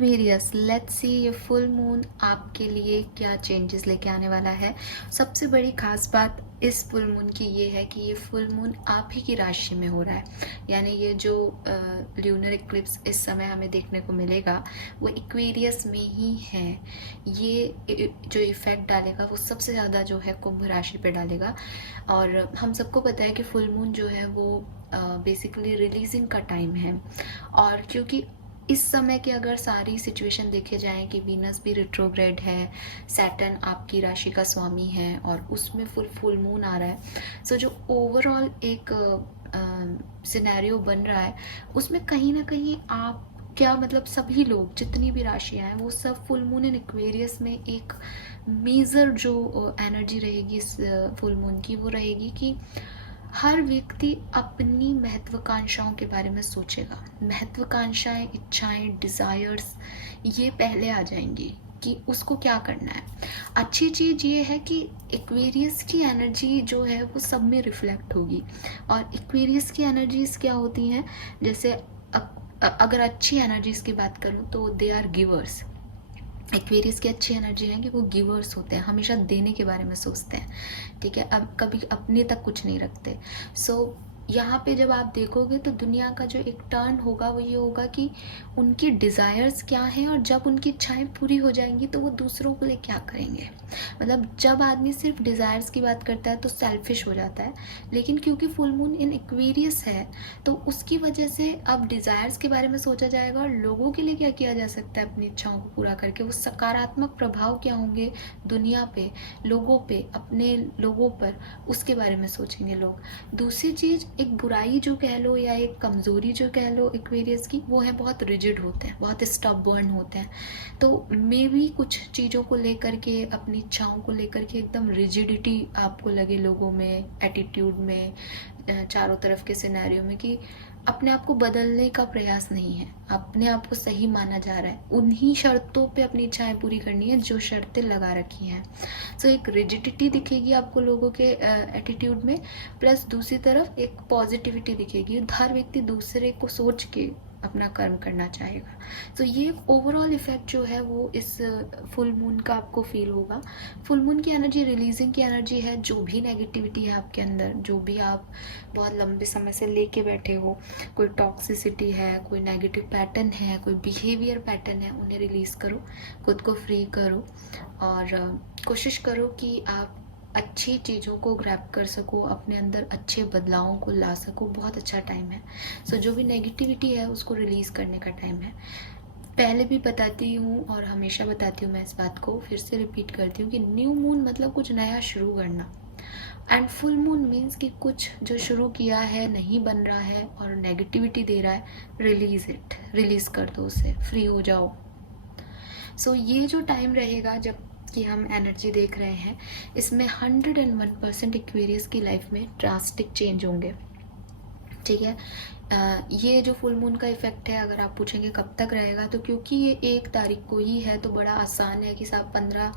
Aquarius, let's see ये full moon आपके लिए क्या चेंजेस लेके आने वाला है। सबसे बड़ी खास बात इस फुल मून की ये है कि ये फुल मून आप ही की राशि में हो रहा है। यानी ये जो ल्यूनर इक्लिप्स इस समय हमें देखने को मिलेगा वो एक्वेरियस में ही है। ये जो इफ़ेक्ट डालेगा वो सबसे ज़्यादा जो है कुंभ राशि पे डालेगा। और हम सबको पता है कि फुल मून जो है वो बेसिकली रिलीजिंग का टाइम है। और क्योंकि इस समय की अगर सारी सिचुएशन देखे जाएं कि वीनस भी रिट्रोग्रेड है, सैटर्न आपकी राशि का स्वामी है और उसमें फुल मून आ रहा है। सो जो ओवरऑल एक सिनेरियो बन रहा है उसमें कहीं ना कहीं आप क्या मतलब सभी लोग जितनी भी राशियां हैं वो सब फुल मून इन एक्वेरियस में एक मेजर जो एनर्जी रहेगी इस फुल मून की वो रहेगी कि हर व्यक्ति अपनी महत्वाकांक्षाओं के बारे में सोचेगा। महत्वाकांक्षाएं, इच्छाएं, डिज़ायर्स ये पहले आ जाएंगी कि उसको क्या करना है। अच्छी चीज़ ये है कि एक्वेरियस की एनर्जी जो है वो सब में रिफ्लेक्ट होगी। और एक्वेरियस की एनर्जीज क्या होती हैं, जैसे अगर अच्छी एनर्जीज की बात करूँ तो दे आर गिवर्स। एक्वेरियस की अच्छी एनर्जी है कि वो गिवर्स होते हैं, हमेशा देने के बारे में सोचते हैं। ठीक है, अब कभी अपने तक कुछ नहीं रखते। सो यहाँ पे जब आप देखोगे तो दुनिया का जो एक टर्न होगा वो ये होगा कि उनकी डिज़ायर्स क्या हैं और जब उनकी इच्छाएं पूरी हो जाएंगी तो वो दूसरों के लिए क्या करेंगे। मतलब जब आदमी सिर्फ डिज़ायर्स की बात करता है तो सेल्फिश हो जाता है। लेकिन क्योंकि फुल मून इन एक्वेरियस है तो उसकी वजह से अब डिज़ायर्स के बारे में सोचा जाएगा और लोगों के लिए क्या किया जा सकता है अपनी इच्छाओं को पूरा करके। वो सकारात्मक प्रभाव क्या होंगे दुनिया पे, लोगों पे, अपने लोगों पर, उसके बारे में सोचेंगे लोग। दूसरी चीज़, एक बुराई जो कह लो या एक कमज़ोरी जो कह लो एक्वेरियस की, वो है बहुत रिजिड होते हैं, बहुत स्टबर्न होते हैं। तो मे भी कुछ चीज़ों को लेकर के, अपनी इच्छाओं को लेकर के एकदम रिजिडिटी आपको लगे लोगों में, एटीट्यूड में, चारों तरफ के सिनेरियो में, कि अपने आप को बदलने का प्रयास नहीं है, अपने आप को सही माना जा रहा है, उन्हीं शर्तों पे अपनी इच्छाएं पूरी करनी है जो शर्तें लगा रखी हैं। सो एक रिजिडिटी दिखेगी आपको लोगों के एटीट्यूड में, प्लस दूसरी तरफ एक पॉजिटिविटी दिखेगी। हर व्यक्ति दूसरे को सोच के अपना कर्म करना चाहेगा। सो ये ओवरऑल इफेक्ट जो है वो इस फुल मून का आपको फील होगा। फुल मून की एनर्जी रिलीजिंग की एनर्जी है। जो भी नेगेटिविटी है आपके अंदर, जो भी आप बहुत लंबे समय से लेके बैठे हो, कोई टॉक्सिसिटी है, कोई नेगेटिव पैटर्न है, कोई बिहेवियर पैटर्न है, उन्हें रिलीज़ करो, खुद को फ्री करो और कोशिश करो कि आप अच्छी चीज़ों को ग्रैब कर सको, अपने अंदर अच्छे बदलावों को ला सको। बहुत अच्छा टाइम है। सो जो भी नेगेटिविटी है उसको रिलीज़ करने का टाइम है। पहले भी बताती हूँ और हमेशा बताती हूँ मैं इस बात को, फिर से रिपीट करती हूँ कि न्यू मून मतलब कुछ नया शुरू करना, एंड फुल मून मीन्स कि कुछ जो शुरू किया है नहीं बन रहा है और नेगेटिविटी दे रहा है, रिलीज़ कर दो उसे, फ्री हो जाओ। सो ये जो टाइम रहेगा जब कि हम एनर्जी देख रहे हैं, इसमें 101% एक्वेरियस की लाइफ में ड्रास्टिक चेंज होंगे। ठीक है, ये जो फुल मून का इफेक्ट है, अगर आप पूछेंगे कब तक रहेगा, तो क्योंकि ये 1 तारीख को ही है तो बड़ा आसान है कि साहब 15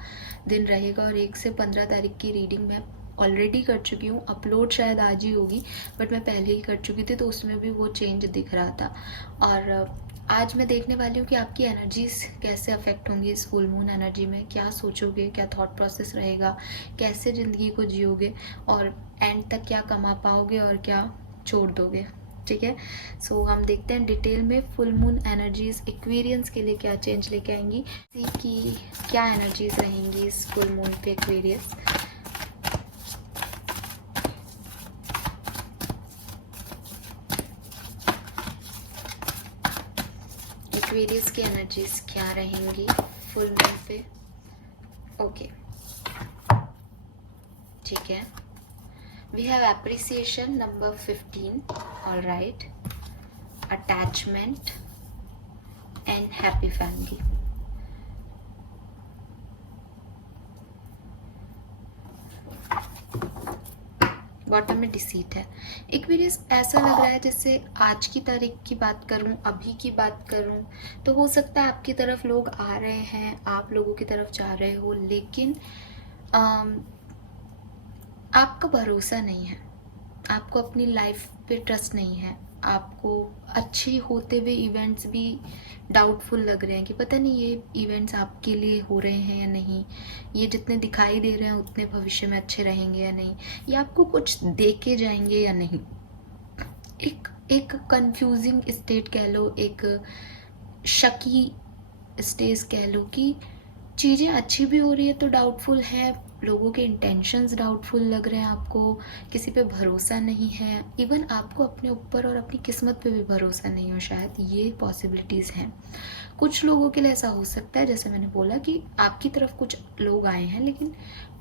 दिन रहेगा। और 1 से 15 तारीख की रीडिंग मैं ऑलरेडी कर चुकी हूँ, अपलोड शायद आज ही होगी, बट मैं पहले ही कर चुकी थी तो उसमें भी वो चेंज दिख रहा था। और आज मैं देखने वाली हूँ कि आपकी एनर्जीज कैसे अफेक्ट होंगी इस फुल मून एनर्जी में, क्या सोचोगे, क्या थॉट प्रोसेस रहेगा, कैसे ज़िंदगी को जियोगे और एंड तक क्या कमा पाओगे और क्या छोड़ दोगे। ठीक है, सो हम देखते हैं डिटेल में फुल मून एनर्जीज एक्वेरियंस के लिए क्या चेंज लेके आएंगी, कि क्या एनर्जीज रहेंगी इस फुल मून पे एक्वेरियस। एक्वेरियस की एनर्जीज क्या रहेंगी फुल मून पे। ओके, ठीक है, we have appreciation number 15, all right, attachment and happy family. Bottom में डिसीट है। एक्वेरियस ऐसा लग रहा है जैसे आज की तारीख की बात करूं, अभी की बात करूं, तो हो सकता है आपकी तरफ लोग आ रहे हैं, आप लोगों की तरफ जा रहे हो, लेकिन आपका भरोसा नहीं है, आपको अपनी लाइफ पे ट्रस्ट नहीं है, आपको अच्छे होते हुए इवेंट्स भी डाउटफुल लग रहे हैं कि पता नहीं ये इवेंट्स आपके लिए हो रहे हैं या नहीं, ये जितने दिखाई दे रहे हैं उतने भविष्य में अच्छे रहेंगे या नहीं, ये आपको कुछ दे के जाएंगे या नहीं। एक कंफ्यूजिंग स्टेट कह लो, एक शकी स्टेज कह लो कि चीज़ें अच्छी भी हो रही है तो डाउटफुल है, लोगों के इंटेंशंस डाउटफुल लग रहे हैं, आपको किसी पे भरोसा नहीं है, इवन आपको अपने ऊपर और अपनी किस्मत पे भी भरोसा नहीं हो शायद, ये पॉसिबिलिटीज़ हैं। कुछ लोगों के लिए ऐसा हो सकता है, जैसे मैंने बोला कि आपकी तरफ कुछ लोग आए हैं लेकिन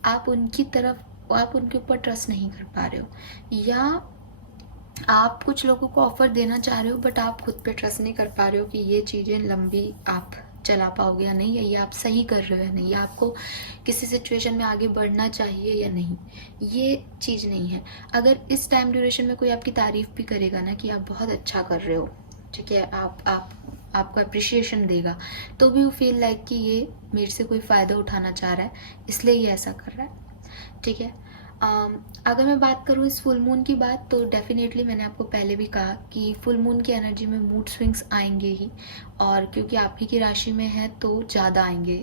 आप उनके ऊपर ट्रस्ट नहीं कर पा रहे हो, या आप कुछ लोगों को ऑफर देना चाह रहे हो बट आप खुद पे ट्रस्ट नहीं कर पा रहे हो कि ये चीज़ें लंबी आप चला पाओगे या नहीं, या ये आप सही कर रहे हो या नहीं, या आपको किसी सिचुएशन में आगे बढ़ना चाहिए या नहीं, ये चीज़ नहीं है। अगर इस टाइम ड्यूरेशन में कोई आपकी तारीफ़ भी करेगा ना कि आप बहुत अच्छा कर रहे हो, ठीक है, आपको अप्रिशिएशन देगा, तो भी वो फील लाइक कि ये मेरे से कोई फ़ायदा उठाना चाह रहा है इसलिए ये ऐसा कर रहा है, ठीक है। अगर मैं बात करूँ इस फुल मून की बात, तो डेफिनेटली मैंने आपको पहले भी कहा कि फुल मून की एनर्जी में मूड स्विंग्स आएंगे ही, और क्योंकि आप ही की राशि में है तो ज़्यादा आएंगे,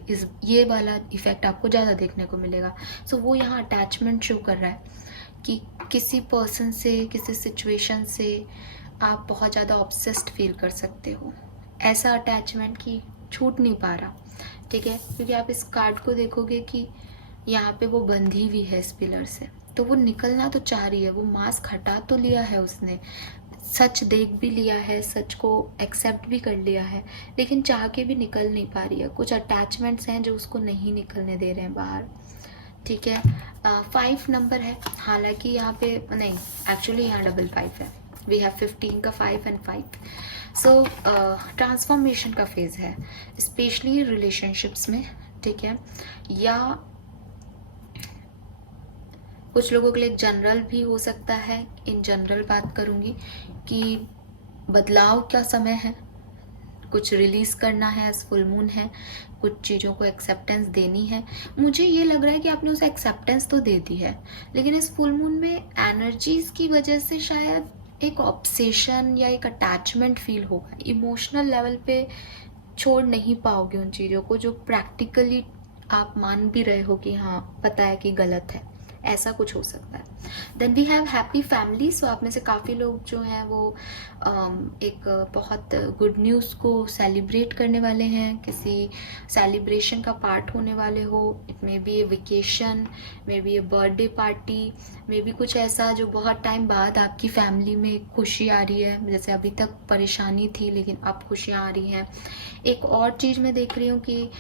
ये वाला इफ़ेक्ट आपको ज़्यादा देखने को मिलेगा। सो वो यहाँ अटैचमेंट शो कर रहा है कि किसी पर्सन से, किसी सिचुएशन से आप बहुत ज़्यादा ऑब्सेस्ड फील कर सकते हो, ऐसा अटैचमेंट कि छूट नहीं पा रहा, ठीक है। क्योंकि आप इस कार्ड को देखोगे कि यहाँ पे वो बंधी हुई है इस पिलर से, तो वो निकलना तो चाह रही है, वो मास्क हटा तो लिया है उसने, सच देख भी लिया है, सच को एक्सेप्ट भी कर लिया है, लेकिन चाह के भी निकल नहीं पा रही है। कुछ अटैचमेंट्स हैं जो उसको नहीं निकलने दे रहे हैं बाहर, ठीक है। 5 नंबर है, हालांकि यहाँ पे नहीं, एक्चुअली यहाँ डबल 5 है, वी हैव 15 का 5 एंड 5। सो ट्रांसफॉर्मेशन का फेज़ है, स्पेशली रिलेशनशिप्स में, ठीक है। या कुछ लोगों के लिए जनरल भी हो सकता है, इन जनरल बात करूँगी कि बदलाव का समय है, कुछ रिलीज़ करना है, फुल मून है, कुछ चीज़ों को एक्सेप्टेंस देनी है। मुझे ये लग रहा है कि आपने उसे एक्सेप्टेंस तो दे दी है, लेकिन इस फुल मून में एनर्जीज़ की वजह से शायद एक ऑब्सेशन या एक अटैचमेंट फील होगा, इमोशनल लेवल पे छोड़ नहीं पाओगे उन चीज़ों को जो प्रैक्टिकली आप मान भी रहे हो कि हाँ पता है कि गलत है, ऐसा कुछ हो सकता है। Then we have happy family. So आप में से काफ़ी लोग जो हैं वो एक बहुत गुड न्यूज़ को सेलिब्रेट करने वाले हैं, किसी सेलिब्रेशन का पार्ट होने वाले हो, it may be A vacation, may be A birthday party, may be कुछ ऐसा जो बहुत टाइम बाद आपकी फैमिली में खुशी आ रही है, जैसे अभी तक परेशानी थी लेकिन अब खुशियाँ आ रही हैं। एक और चीज़ मैं देख रही हूँ कि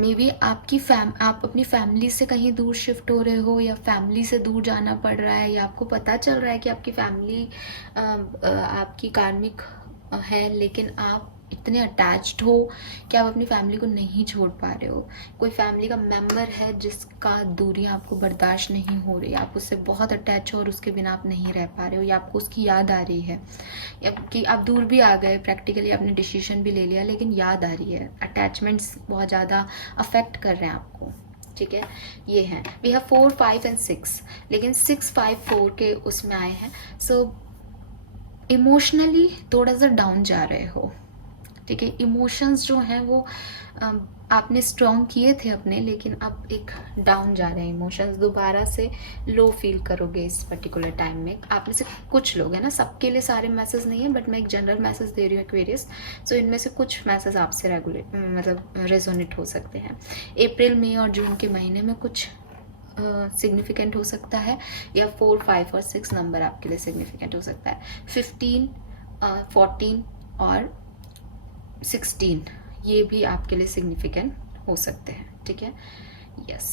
मे बी आप अपनी फैमिली से कहीं दूर शिफ्ट हो रहे हो, या फैमिली से दूर जाना पड़ रहा है, या आपको पता चल रहा है कि आपकी फैमिली आपकी कार्मिक है, लेकिन आप इतने अटैच्ड हो कि आप अपनी फैमिली को नहीं छोड़ पा रहे हो। कोई फैमिली का मेंबर है जिसका दूरी आपको बर्दाश्त नहीं हो रही, आप उससे बहुत अटैच हो और उसके बिना आप नहीं रह पा रहे हो, या आपको उसकी याद आ रही है, या कि आप दूर भी आ गए, प्रैक्टिकली आपने डिसीजन भी ले लिया लेकिन याद आ रही है, अटैचमेंट्स बहुत ज़्यादा अफेक्ट कर रहे हैं आपको, ठीक है। ये है, वी हैव 4, 5 एंड 6, लेकिन 6, 5, 4 के उसमें आए हैं। सो इमोशनली थोड़ा सा डाउन जा रहे हो, ठीक है। इमोशंस जो हैं वो आपने स्ट्रॉन्ग किए थे अपने, लेकिन अब एक डाउन जा रहे हैं इमोशंस, दोबारा से लो फील करोगे इस पर्टिकुलर टाइम में। आप में से कुछ लोग हैं ना, सबके लिए सारे मैसेज नहीं है, बट मैं एक जनरल मैसेज दे रही हूँ एक्वेरियस। सो इनमें से कुछ मैसेज आपसे रेजोनेट हो सकते हैं। अप्रैल, मई और जून के महीने में कुछ सिग्निफिकेंट हो सकता है, या 4, 5 और 6 नंबर आपके लिए सिग्निफिकेंट हो सकता है। 15, 14 और 16 ये भी आपके लिए सिग्निफिकेंट हो सकते हैं, ठीक है। यस,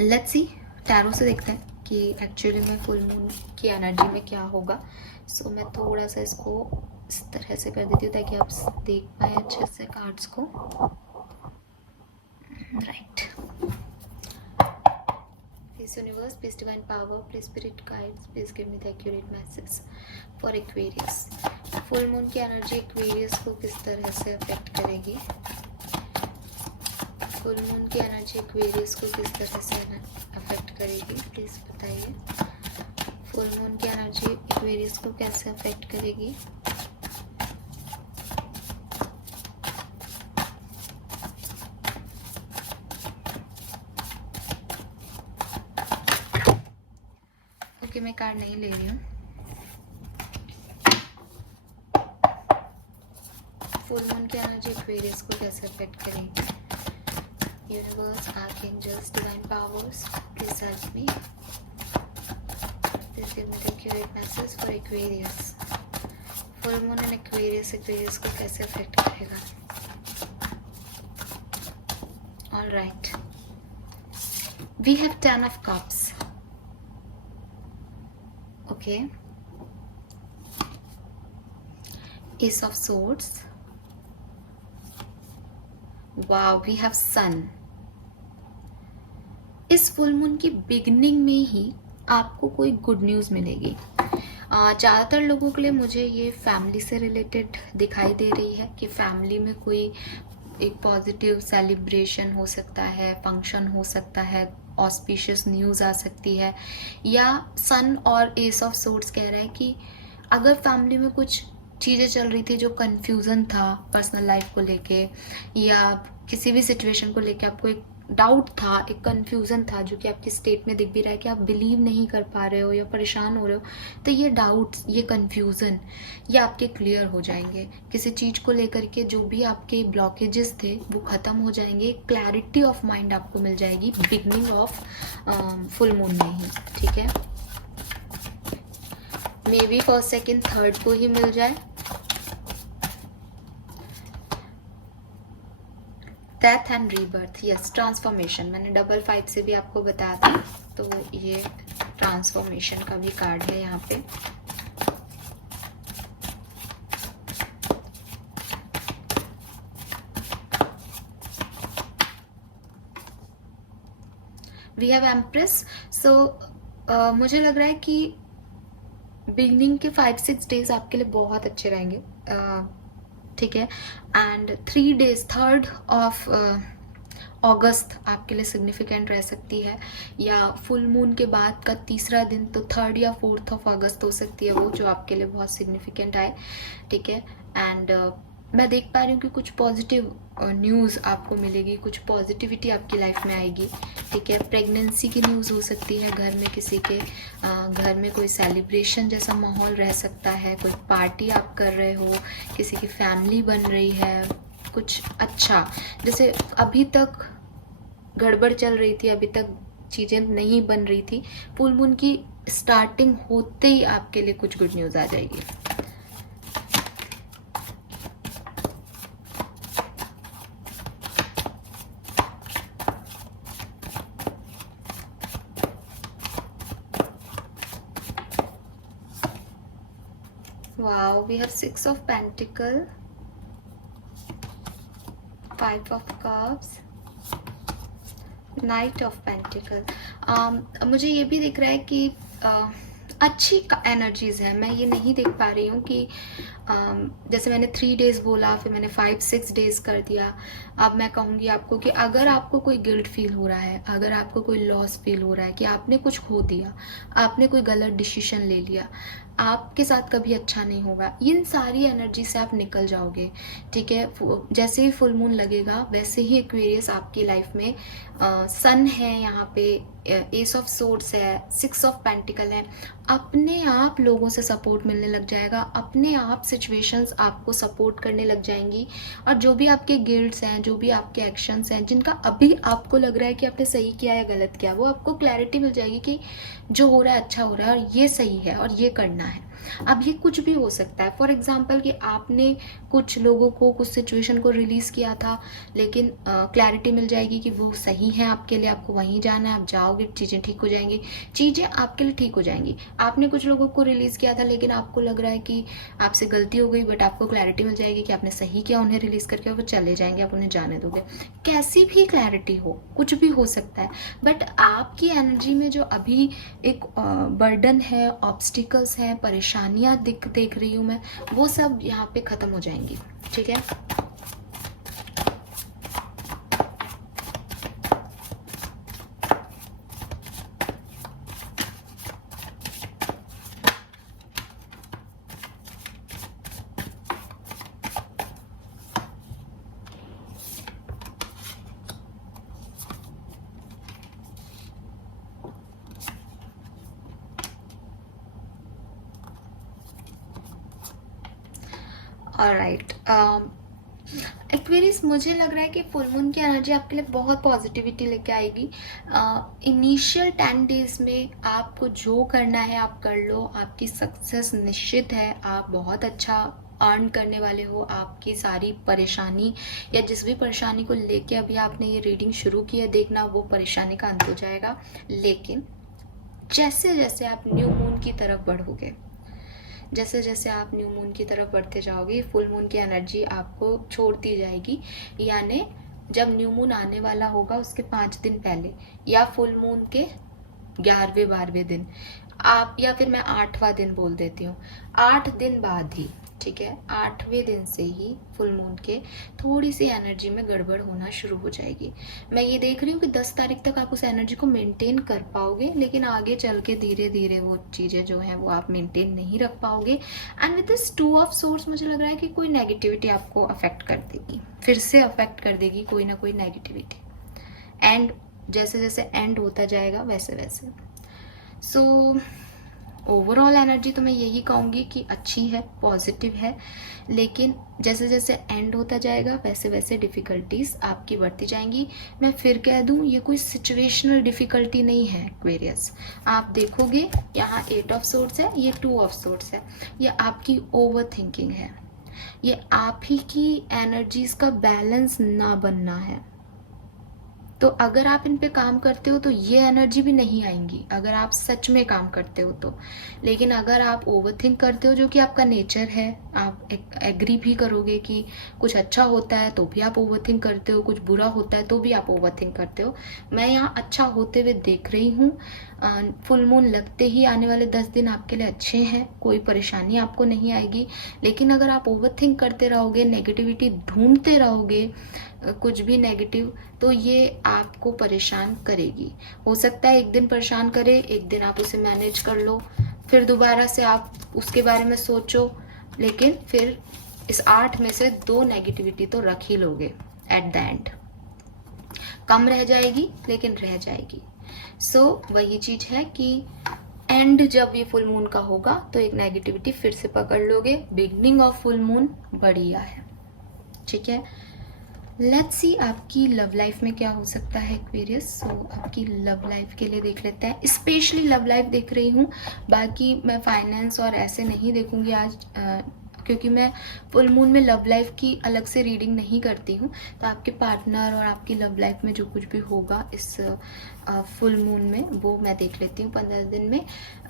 लेट्स सी, टैरो से देखते हैं कि एक्चुअली में फुल मून की एनर्जी में क्या होगा। सो मैं थोड़ा सा इसको इस तरह से कर देती हूँ ताकि आप देख पाए अच्छे से कार्ड्स को, right. Peace universe, peace divine power, please spirit guides, please give me the accurate message for Aquarius. Full moon की एनर्जी एक्वेरियस को किस तरह से अफेक्ट करेगी? फुल मून की एनर्जी एक्वेरियस को किस तरह से अफेक्ट करेगी, प्लीज बताइए। फुल मून की एनर्जी एक्वेरियस को कैसे अफेक्ट करेगी? ओके, मैं कार्ड नहीं ले रही हूँ। फुल मून की एनर्जी एक्वेरियस को कैसे अफेक्ट करेगी? Universe, archangels, divine powers, please help me. Please give me the accurate message for Aquarius. Full moon and Aquarius को कैसे अफेक्ट करेगा? All right. We have 10 of Cups. Okay. Ace of Swords. Wow, we have Sun. इस full moon की beginning में ही आपको कोई good news मिलेगी। ज़्यादातर लोगों के लिए मुझे ये फैमिली से रिलेटेड दिखाई दे रही है कि फैमिली में कोई एक पॉजिटिव सेलिब्रेशन हो सकता है, फंक्शन हो सकता है, ऑस्पिशियस न्यूज़ आ सकती है, या सन और एस ऑफ सोर्ड्स कह रहा है कि अगर फैमिली में कुछ चीज़ें चल रही थी जो कन्फ्यूज़न था पर्सनल लाइफ को लेके, या किसी भी सिचुएशन को लेके आपको एक डाउट था, एक कन्फ्यूज़न था जो कि आपके स्टेट में दिख भी रहा है कि आप बिलीव नहीं कर पा रहे हो या परेशान हो रहे हो, तो ये डाउट्स, ये कन्फ्यूज़न, ये आपके क्लियर हो जाएंगे। किसी चीज़ को लेकर के जो भी आपके ब्लॉकेजेस थे वो ख़त्म हो जाएंगे। क्लैरिटी ऑफ माइंड आपको मिल जाएगी बिगनिंग ऑफ फुल मून में ही, ठीक है। May be first, second, third को ही मिल जाए। Death and rebirth, yes, transformation, मैंने डबल 5 से भी आपको बताया था, तो ये ट्रांसफॉर्मेशन का भी कार्ड है यहाँ पे। We have empress. सो मुझे लग रहा है कि बिगनिंग के 5-6 डेज आपके लिए बहुत अच्छे रहेंगे, ठीक है। एंड 3 डेज, 3rd ऑफ अगस्त आपके लिए सिग्निफिकेंट रह सकती है, या फुल मून के बाद का तीसरा दिन, तो 3rd या 4th ऑफ अगस्त हो सकती है वो, जो आपके लिए बहुत सिग्निफिकेंट आए, ठीक है। एंड मैं देख पा रही हूँ कि कुछ पॉजिटिव न्यूज़ आपको मिलेगी, कुछ पॉजिटिविटी आपकी लाइफ में आएगी, ठीक है। प्रेगनेंसी की न्यूज़ हो सकती है, घर में किसी के घर में कोई सेलिब्रेशन जैसा माहौल रह सकता है, कोई पार्टी आप कर रहे हो, किसी की फैमिली बन रही है, कुछ अच्छा, जैसे अभी तक गड़बड़ चल रही थी, अभी तक चीज़ें नहीं बन रही थी, फुल मून की स्टार्टिंग होते ही आपके लिए कुछ गुड न्यूज़ आ जाएगी। Wow, we have 6 of Pentacles, 5 of Cups, Knight of Pentacles. मुझे ये भी दिख रहा है कि अच्छी एनर्जीज है। मैं ये नहीं देख पा रही हूँ कि जैसे मैंने 3 डेज बोला, फिर मैंने 5-6 डेज कर दिया। अब मैं कहूँगी आपको कि अगर आपको कोई गिल्ट फील हो रहा है, अगर आपको कोई लॉस फील हो रहा है कि आपने कुछ खो दिया, आपने कोई गलत डिसीजन ले लिया, आपके साथ कभी अच्छा नहीं होगा, इन सारी एनर्जी से आप निकल जाओगे, ठीक है। जैसे ही फुल मून लगेगा वैसे ही एक्वेरियस आपकी लाइफ में सन है, यहाँ पे एस ऑफ सोर्ड्स है, 6 ऑफ पेंटिकल है, अपने आप लोगों से सपोर्ट मिलने लग जाएगा, अपने आप सिचुएशंस आपको सपोर्ट करने लग जाएंगी, और जो भी आपके गिल्ट्स हैं, जो भी आपके एक्शंस हैं, जिनका अभी आपको लग रहा है कि आपने सही किया या गलत किया, वो आपको क्लैरिटी मिल जाएगी कि जो हो रहा है अच्छा हो रहा है, और ये सही है और ये करना है। अब ये कुछ भी हो सकता है, फॉर एग्जाम्पल कि आपने कुछ लोगों को, कुछ सिचुएशन को रिलीज़ किया था, लेकिन क्लैरिटी मिल जाएगी कि वो सही है आपके लिए, आपको वहीं जाना है, आप जाओगे, चीज़ें ठीक हो जाएंगी, चीज़ें आपके लिए ठीक हो जाएंगी। आपने कुछ लोगों को रिलीज़ किया था, लेकिन आपको लग रहा है कि आपसे गलती हो गई, बट आपको क्लैरिटी मिल जाएगी कि आपने सही किया उन्हें रिलीज़ करके, वो चले जाएंगे, आप उन्हें जाने दोगे। कैसी भी क्लैरिटी हो, कुछ भी हो सकता है, बट आपकी एनर्जी में जो अभी एक बर्डन है, ऑब्स्टिकल्स हैं, परेशानियाँ देख रही हूँ मैं, वो सब यहाँ पे ख़त्म हो जाएंगी, ठीक है। ऑलराइट, एक्वेरियस, मुझे लग रहा है कि फुल मून की एनर्जी आपके लिए बहुत पॉजिटिविटी लेके आएगी। इनिशियल 10 डेज में आपको जो करना है आप कर लो, आपकी सक्सेस निश्चित है। आप बहुत अच्छा अर्न करने वाले हो। आपकी सारी परेशानी या जिस भी परेशानी को लेके अभी आपने ये रीडिंग शुरू की है, देखना वो परेशानी का अंत हो जाएगा। लेकिन जैसे जैसे आप न्यू मून की तरफ बढ़ोगे, जैसे जैसे आप न्यू मून की तरफ बढ़ते जाओगे, फुल मून की एनर्जी आपको छोड़ती जाएगी। यानी जब न्यू मून आने वाला होगा उसके 5 दिन पहले, या फुल मून के 11वें 12वें दिन आप, या फिर मैं 8वां दिन बोल देती हूँ, 8 दिन बाद ही, ठीक है, 8वें दिन से ही फुल मून के थोड़ी सी एनर्जी में गड़बड़ होना शुरू हो जाएगी। मैं ये देख रही हूँ कि 10 तारीख तक आप उस एनर्जी को मेंटेन कर पाओगे, लेकिन आगे चल के धीरे धीरे वो चीज़ें जो हैं वो आप मेंटेन नहीं रख पाओगे। And with this 2 of source मुझे लग रहा है कि कोई नेगेटिविटी आपको अफेक्ट कर देगी, फिर से अफेक्ट कर देगी कोई ना कोई नेगेटिविटी। एंड जैसे जैसे एंड होता जाएगा वैसे वैसे, सो ओवरऑल एनर्जी तो मैं यही कहूँगी कि अच्छी है, पॉजिटिव है। लेकिन जैसे जैसे एंड होता जाएगा वैसे वैसे डिफ़िकल्टीज़ आपकी बढ़ती जाएंगी। मैं फिर कह दूँ, ये कोई सिचुएशनल डिफ़िकल्टी नहीं है एक्वेरियस। आप देखोगे यहाँ 8 ऑफ सोर्ट्स है, ये 2 ऑफ सोर्ट्स है। ये आपकी ओवर थिंकिंग है, ये आप ही की एनर्जीज़ का बैलेंस ना बनना है। तो अगर आप इन पे काम करते हो तो ये एनर्जी भी नहीं आएंगी, अगर आप सच में काम करते हो तो। लेकिन अगर आप ओवरथिंक करते हो, जो कि आपका नेचर है, आप एग्री भी करोगे कि कुछ अच्छा होता है तो भी आप ओवरथिंक करते हो, कुछ बुरा होता है तो भी आप ओवरथिंक करते हो। मैं यहाँ अच्छा होते हुए देख रही हूँ। फुल मून लगते ही आने वाले 10 दिन आपके लिए अच्छे हैं, कोई परेशानी आपको नहीं आएगी। लेकिन अगर आप ओवरथिंक करते रहोगे, नेगेटिविटी ढूंढते रहोगे, कुछ भी नेगेटिव, तो ये आपको परेशान करेगी। हो सकता है एक दिन परेशान करे, एक दिन आप उसे मैनेज कर लो, फिर दोबारा से आप उसके बारे में सोचो, लेकिन फिर इस 8 में से 2 नेगेटिविटी तो रख ही लोगे एट द एंड। कम रह जाएगी लेकिन रह जाएगी। सो वही चीज है कि एंड जब ये फुल मून का होगा तो एक नेगेटिविटी फिर से पकड़ लोगे। बिगनिंग ऑफ फुल मून बढ़िया है, ठीक है। लेट्स सी आपकी लव लाइफ में क्या हो सकता है एक्वेरियस। सो आपकी लव लाइफ के लिए देख लेते हैं, स्पेशली लव लाइफ देख रही हूँ। बाकी मैं फाइनेंस और ऐसे नहीं देखूंगी आज, क्योंकि मैं फुल मून में लव लाइफ की अलग से रीडिंग नहीं करती हूँ। तो आपके पार्टनर और आपकी लव लाइफ में जो कुछ भी होगा इस फुल मून में, वो मैं देख लेती हूँ 15 दिन में,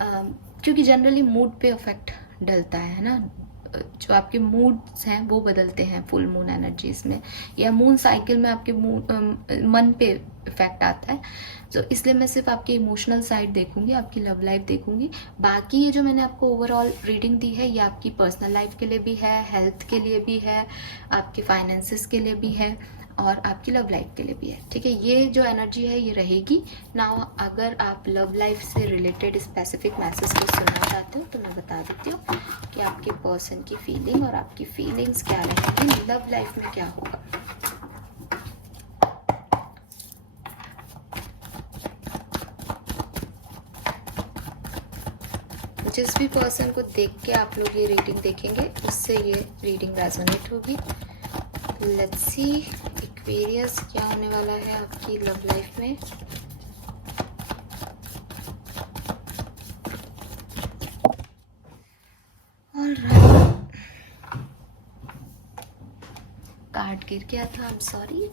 क्योंकि जनरली मूड पे इफेक्ट डलता है ना। जो आपके मूड्स हैं वो बदलते हैं फुल मून एनर्जीज में, या मून साइकिल में आपके मन पे इफेक्ट आता है। तो इसलिए मैं सिर्फ आपकी इमोशनल साइड देखूंगी, आपकी लव लाइफ देखूंगी। बाकी ये जो मैंने आपको ओवरऑल रीडिंग दी है, ये आपकी पर्सनल लाइफ के लिए भी है, हेल्थ के लिए भी है, आपके फाइनेंसेस के लिए भी है, और आपकी लव लाइफ के लिए भी है, ठीक है। ये जो एनर्जी है ये रहेगी ना। अगर आप लव लाइफ से रिलेटेड स्पेसिफिक मैसेज को सुनना चाहते हो तो मैं बता देती हूँ कि आपके पर्सन की फीलिंग और आपकी फीलिंग्स क्या रहेंगी, लव लाइफ में क्या होगा। जिस भी पर्सन को देख के आप लोग ये रीडिंग देखेंगे उससे ये रीडिंग रेजोनेट होगी। लेट्स सी एक्वेरियस क्या होने वाला है आपकी लव लाइफ में। ऑलराइट, कार्ड गिर गया था, I am sorry.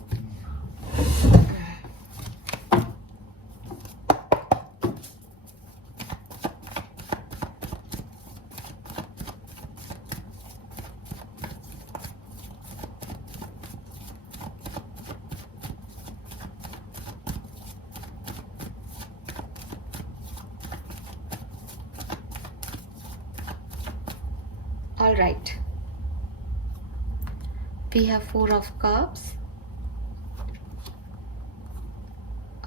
All right, we have 4 of cups.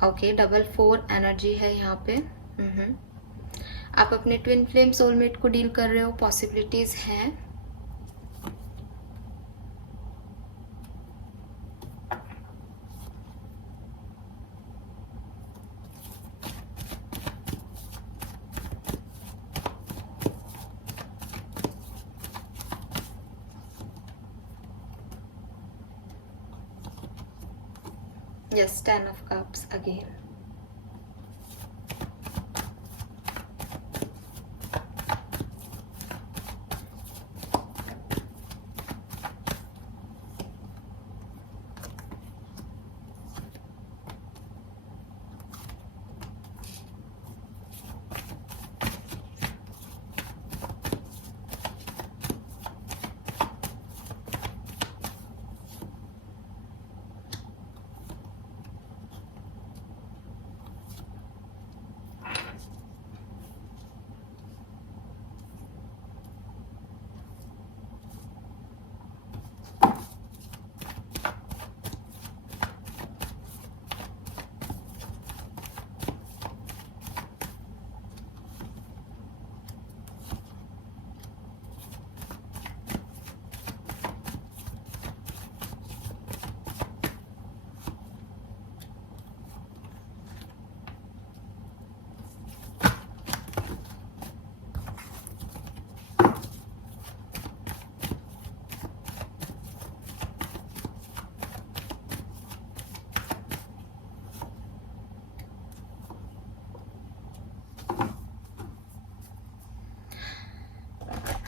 Okay, double 4 energy है यहाँ पे। आप अपने ट्विन फ्लेम सोलमेट को डील कर रहे हो, पॉसिबिलिटीज हैं। Yes, Ten of Cups again.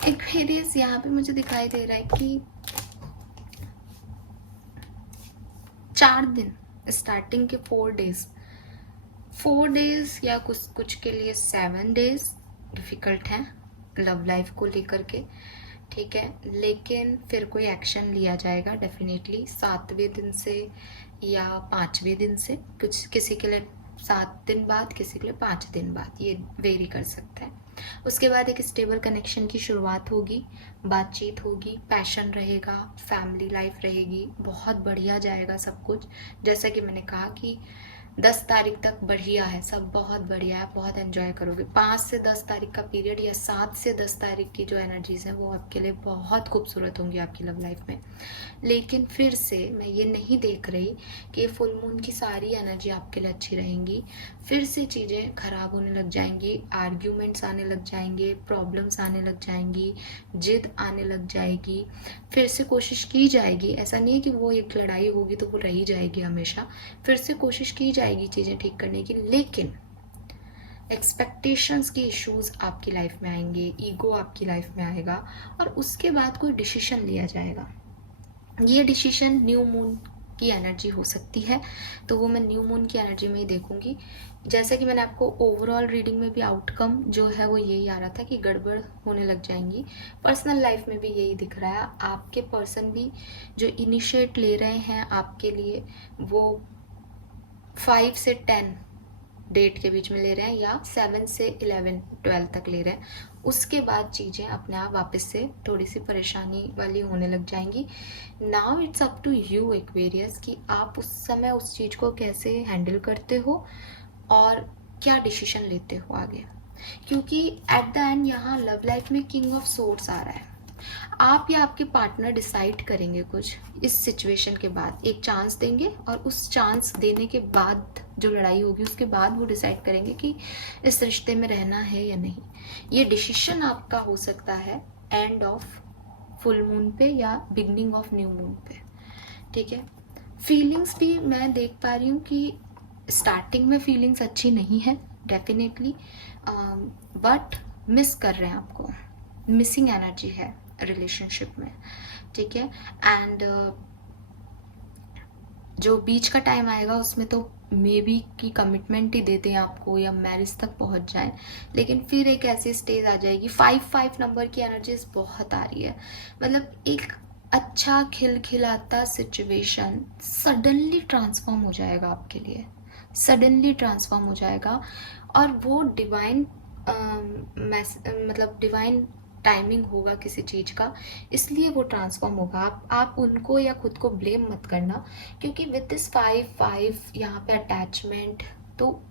Aquarius यहाँ पे मुझे दिखाई दे रहा है कि 4 दिन, स्टार्टिंग के 4 डेज या कुछ कुछ के लिए 7 डेज डिफ़िकल्ट हैं लव लाइफ को लेकर के, ठीक है। लेकिन फिर कोई एक्शन लिया जाएगा डेफिनेटली 7वें दिन से या 5वें दिन से। कुछ किसी के लिए 7 दिन बाद, किसी के लिए 5 दिन बाद, ये वेरी कर सकता है। उसके बाद एक स्टेबल कनेक्शन की शुरुआत होगी, बातचीत होगी, पैशन रहेगा, फैमिली लाइफ रहेगी, बहुत बढ़िया जाएगा सब कुछ। जैसा कि मैंने कहा कि 10 तारीख तक बढ़िया है, सब बहुत बढ़िया है, बहुत एंजॉय करोगे। 5 से 10 तारीख का पीरियड या 7 से 10 तारीख की जो एनर्जीज हैं वो आपके लिए बहुत खूबसूरत होंगी आपकी लव लाइफ में। लेकिन फिर से मैं ये नहीं देख रही कि ये फुल मून की सारी एनर्जी आपके लिए अच्छी रहेंगी। फिर से चीज़ें खराब होने लग जाएंगी, आर्ग्यूमेंट्स आने लग जाएंगे, प्रॉब्लम्स आने लग जाएंगी, जिद आने लग जाएगी। फिर से कोशिश की जाएगी, ऐसा नहीं है कि वो एक लड़ाई होगी तो वो रही जाएगी हमेशा। फिर से कोशिश की जाएगी चीज़ें ठीक करने की, लेकिन एक्सपेक्टेशंस के इश्यूज आपकी लाइफ में आएंगे, ईगो आपकी लाइफ में आएगा, और उसके बाद कोई डिसीजन लिया जाएगा। ये डिसीजन न्यू मून की एनर्जी हो सकती है, तो वो मैं न्यू मून की एनर्जी में ही देखूंगी। जैसे कि मैंने आपको ओवरऑल रीडिंग में भी आउटकम जो है वो यही आ रहा था कि गड़बड़ होने लग जाएंगी। पर्सनल लाइफ में भी यही दिख रहा है। आपके पर्सन भी जो इनिशिएट ले रहे हैं आपके लिए, वो 5 से 10 डेट के बीच में ले रहे हैं, या 7 से 11-12 तक ले रहे हैं। उसके बाद चीज़ें अपने आप वापस से थोड़ी सी परेशानी वाली होने लग जाएंगी। Now it's up to you Aquarius कि आप उस समय उस चीज़ को कैसे हैंडल करते हो और क्या डिसीजन लेते हो आगे। क्योंकि एट द एंड यहाँ लव लाइफ में किंग ऑफ सोर्ड्स आ रहा है। आप या आपके पार्टनर डिसाइड करेंगे कुछ इस सिचुएशन के बाद, एक चांस देंगे, और उस चांस देने के बाद जो लड़ाई होगी उसके बाद वो डिसाइड करेंगे कि इस रिश्ते में रहना है या नहीं। ये डिसीजन आपका हो सकता है एंड ऑफ फुल मून पे या बिगनिंग ऑफ न्यू मून पे, ठीक है। फीलिंग्स भी मैं देख पा रही हूँ कि स्टार्टिंग में फीलिंग्स अच्छी नहीं है डेफिनेटली, बट मिस कर रहे हैं आपको, मिसिंग एनर्जी है रिलेशनशिप में, ठीक है। एंड जो बीच का टाइम आएगा उसमें तो मे बी की कमिटमेंट ही देते हैं आपको या मैरिज तक पहुंच जाए। लेकिन फिर एक ऐसी स्टेज आ जाएगी, 5-5 नंबर की एनर्जीज बहुत आ रही है। मतलब एक अच्छा खिलखिलाता सिचुएशन सडनली ट्रांसफॉर्म हो जाएगा आपके लिए, सडनली ट्रांसफॉर्म हो जाएगा। और वो डिवाइन मतलब डिवाइन टाइमिंग होगा किसी चीज़ का, इसलिए वो ट्रांसफॉर्म होगा। आप उनको या खुद को ब्लेम मत करना, क्योंकि विद दिस 5-5 यहाँ पे अटैचमेंट, तो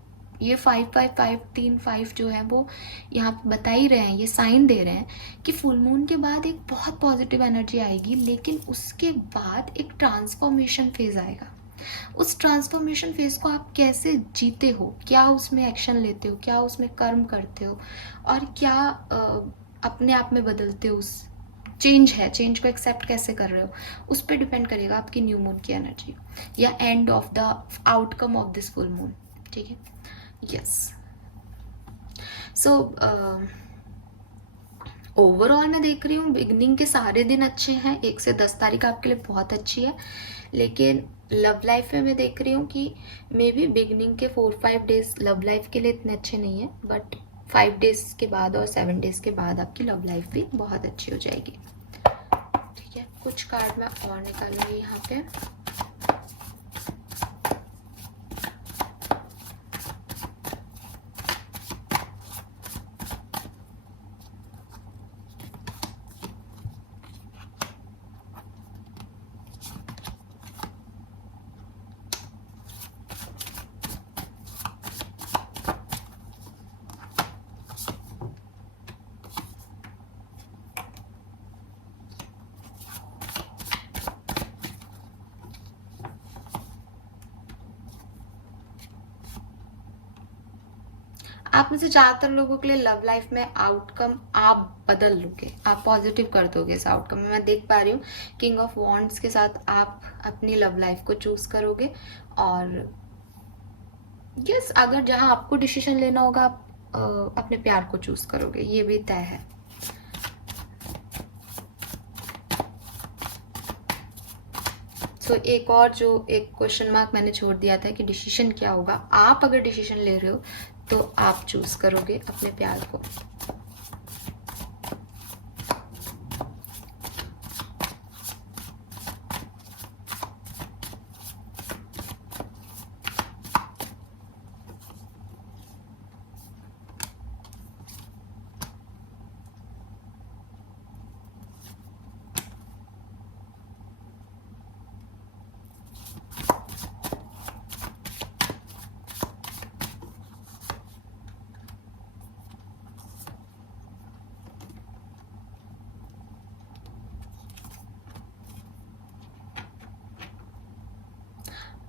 ये 5-5-5-3-5 जो है वो यहाँ पे बता ही रहे हैं, ये साइन दे रहे हैं कि फुल मून के बाद एक बहुत पॉजिटिव एनर्जी आएगी, लेकिन उसके बाद एक ट्रांसफॉर्मेशन फेज आएगा। उस ट्रांसफॉर्मेशन फेज को आप कैसे जीते हो, क्या उसमें एक्शन लेते हो, क्या उसमें कर्म करते हो, और क्या अपने आप में बदलते हो उस चेंज है, चेंज को एक्सेप्ट कैसे कर रहे हो, उस पर डिपेंड करेगा आपकी न्यू मून की एनर्जी या end of the outcome of this full moon. ठीक है, यस। सो ओवरऑल मैं देख रही हूँ बिगनिंग के सारे दिन अच्छे हैं, 1 से 10 तारीख आपके लिए बहुत अच्छी है, लेकिन लव लाइफ में मैं देख रही हूँ कि मे बी बिगनिंग के 4-5 डेज लव लाइफ के लिए इतने अच्छे नहीं है, बट 5 डेज के बाद और 7 डेज के बाद आपकी लव लाइफ भी बहुत अच्छी हो जाएगी। ठीक है, कुछ कार्ड मैं और निकालूंगी यहाँ पे। आप में से ज़्यादातर लोगों के लिए लव लाइफ में आउटकम आप बदल लोगे, आप पॉजिटिव कर दोगे इस आउटकम में। मैं देख पा रही हूँ किंग ऑफ वॉन्ड्स के साथ आप अपनी लव लाइफ को चूज करोगे, और यस, अगर जहाँ आपको डिसीजन लेना होगा आप अपने प्यार को चूज करोगे, ये भी तय है। एक और जो एक क्वेश्चन मार्क मैंने छोड़ दिया था कि डिसीजन क्या होगा, आप अगर डिसीजन ले रहे हो तो आप चूज करोगे अपने प्यार को।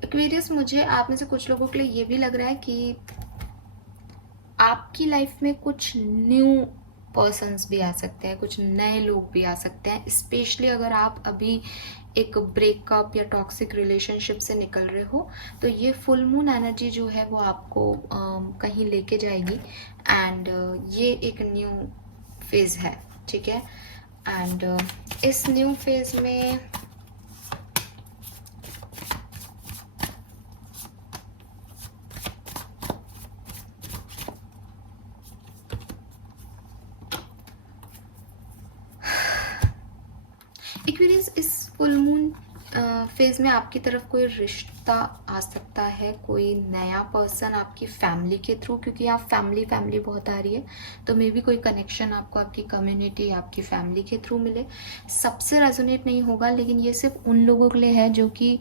एक्वेरियस, मुझे आप में से कुछ लोगों के लिए ये भी लग रहा है कि आपकी लाइफ में कुछ न्यू पर्सन्स भी आ सकते हैं, कुछ नए लोग भी आ सकते हैं, स्पेशली अगर आप अभी एक ब्रेकअप या टॉक्सिक रिलेशनशिप से निकल रहे हो, तो ये फुल मून एनर्जी जो है वो आपको कहीं लेके जाएगी, एंड ये एक न्यू फेज है। ठीक है, एंड इस न्यू फेज में एक्वेरियस, इस फुल मून फेज में आपकी तरफ कोई रिश्ता आ सकता है, कोई नया पर्सन आपकी फैमिली के थ्रू, क्योंकि आप फैमिली फैमिली बहुत आ रही है, तो मे बी कोई कनेक्शन आपको आपकी कम्युनिटी, आपकी फैमिली के थ्रू मिले। सबसे रेजोनेट नहीं होगा, लेकिन ये सिर्फ उन लोगों के लिए है जो कि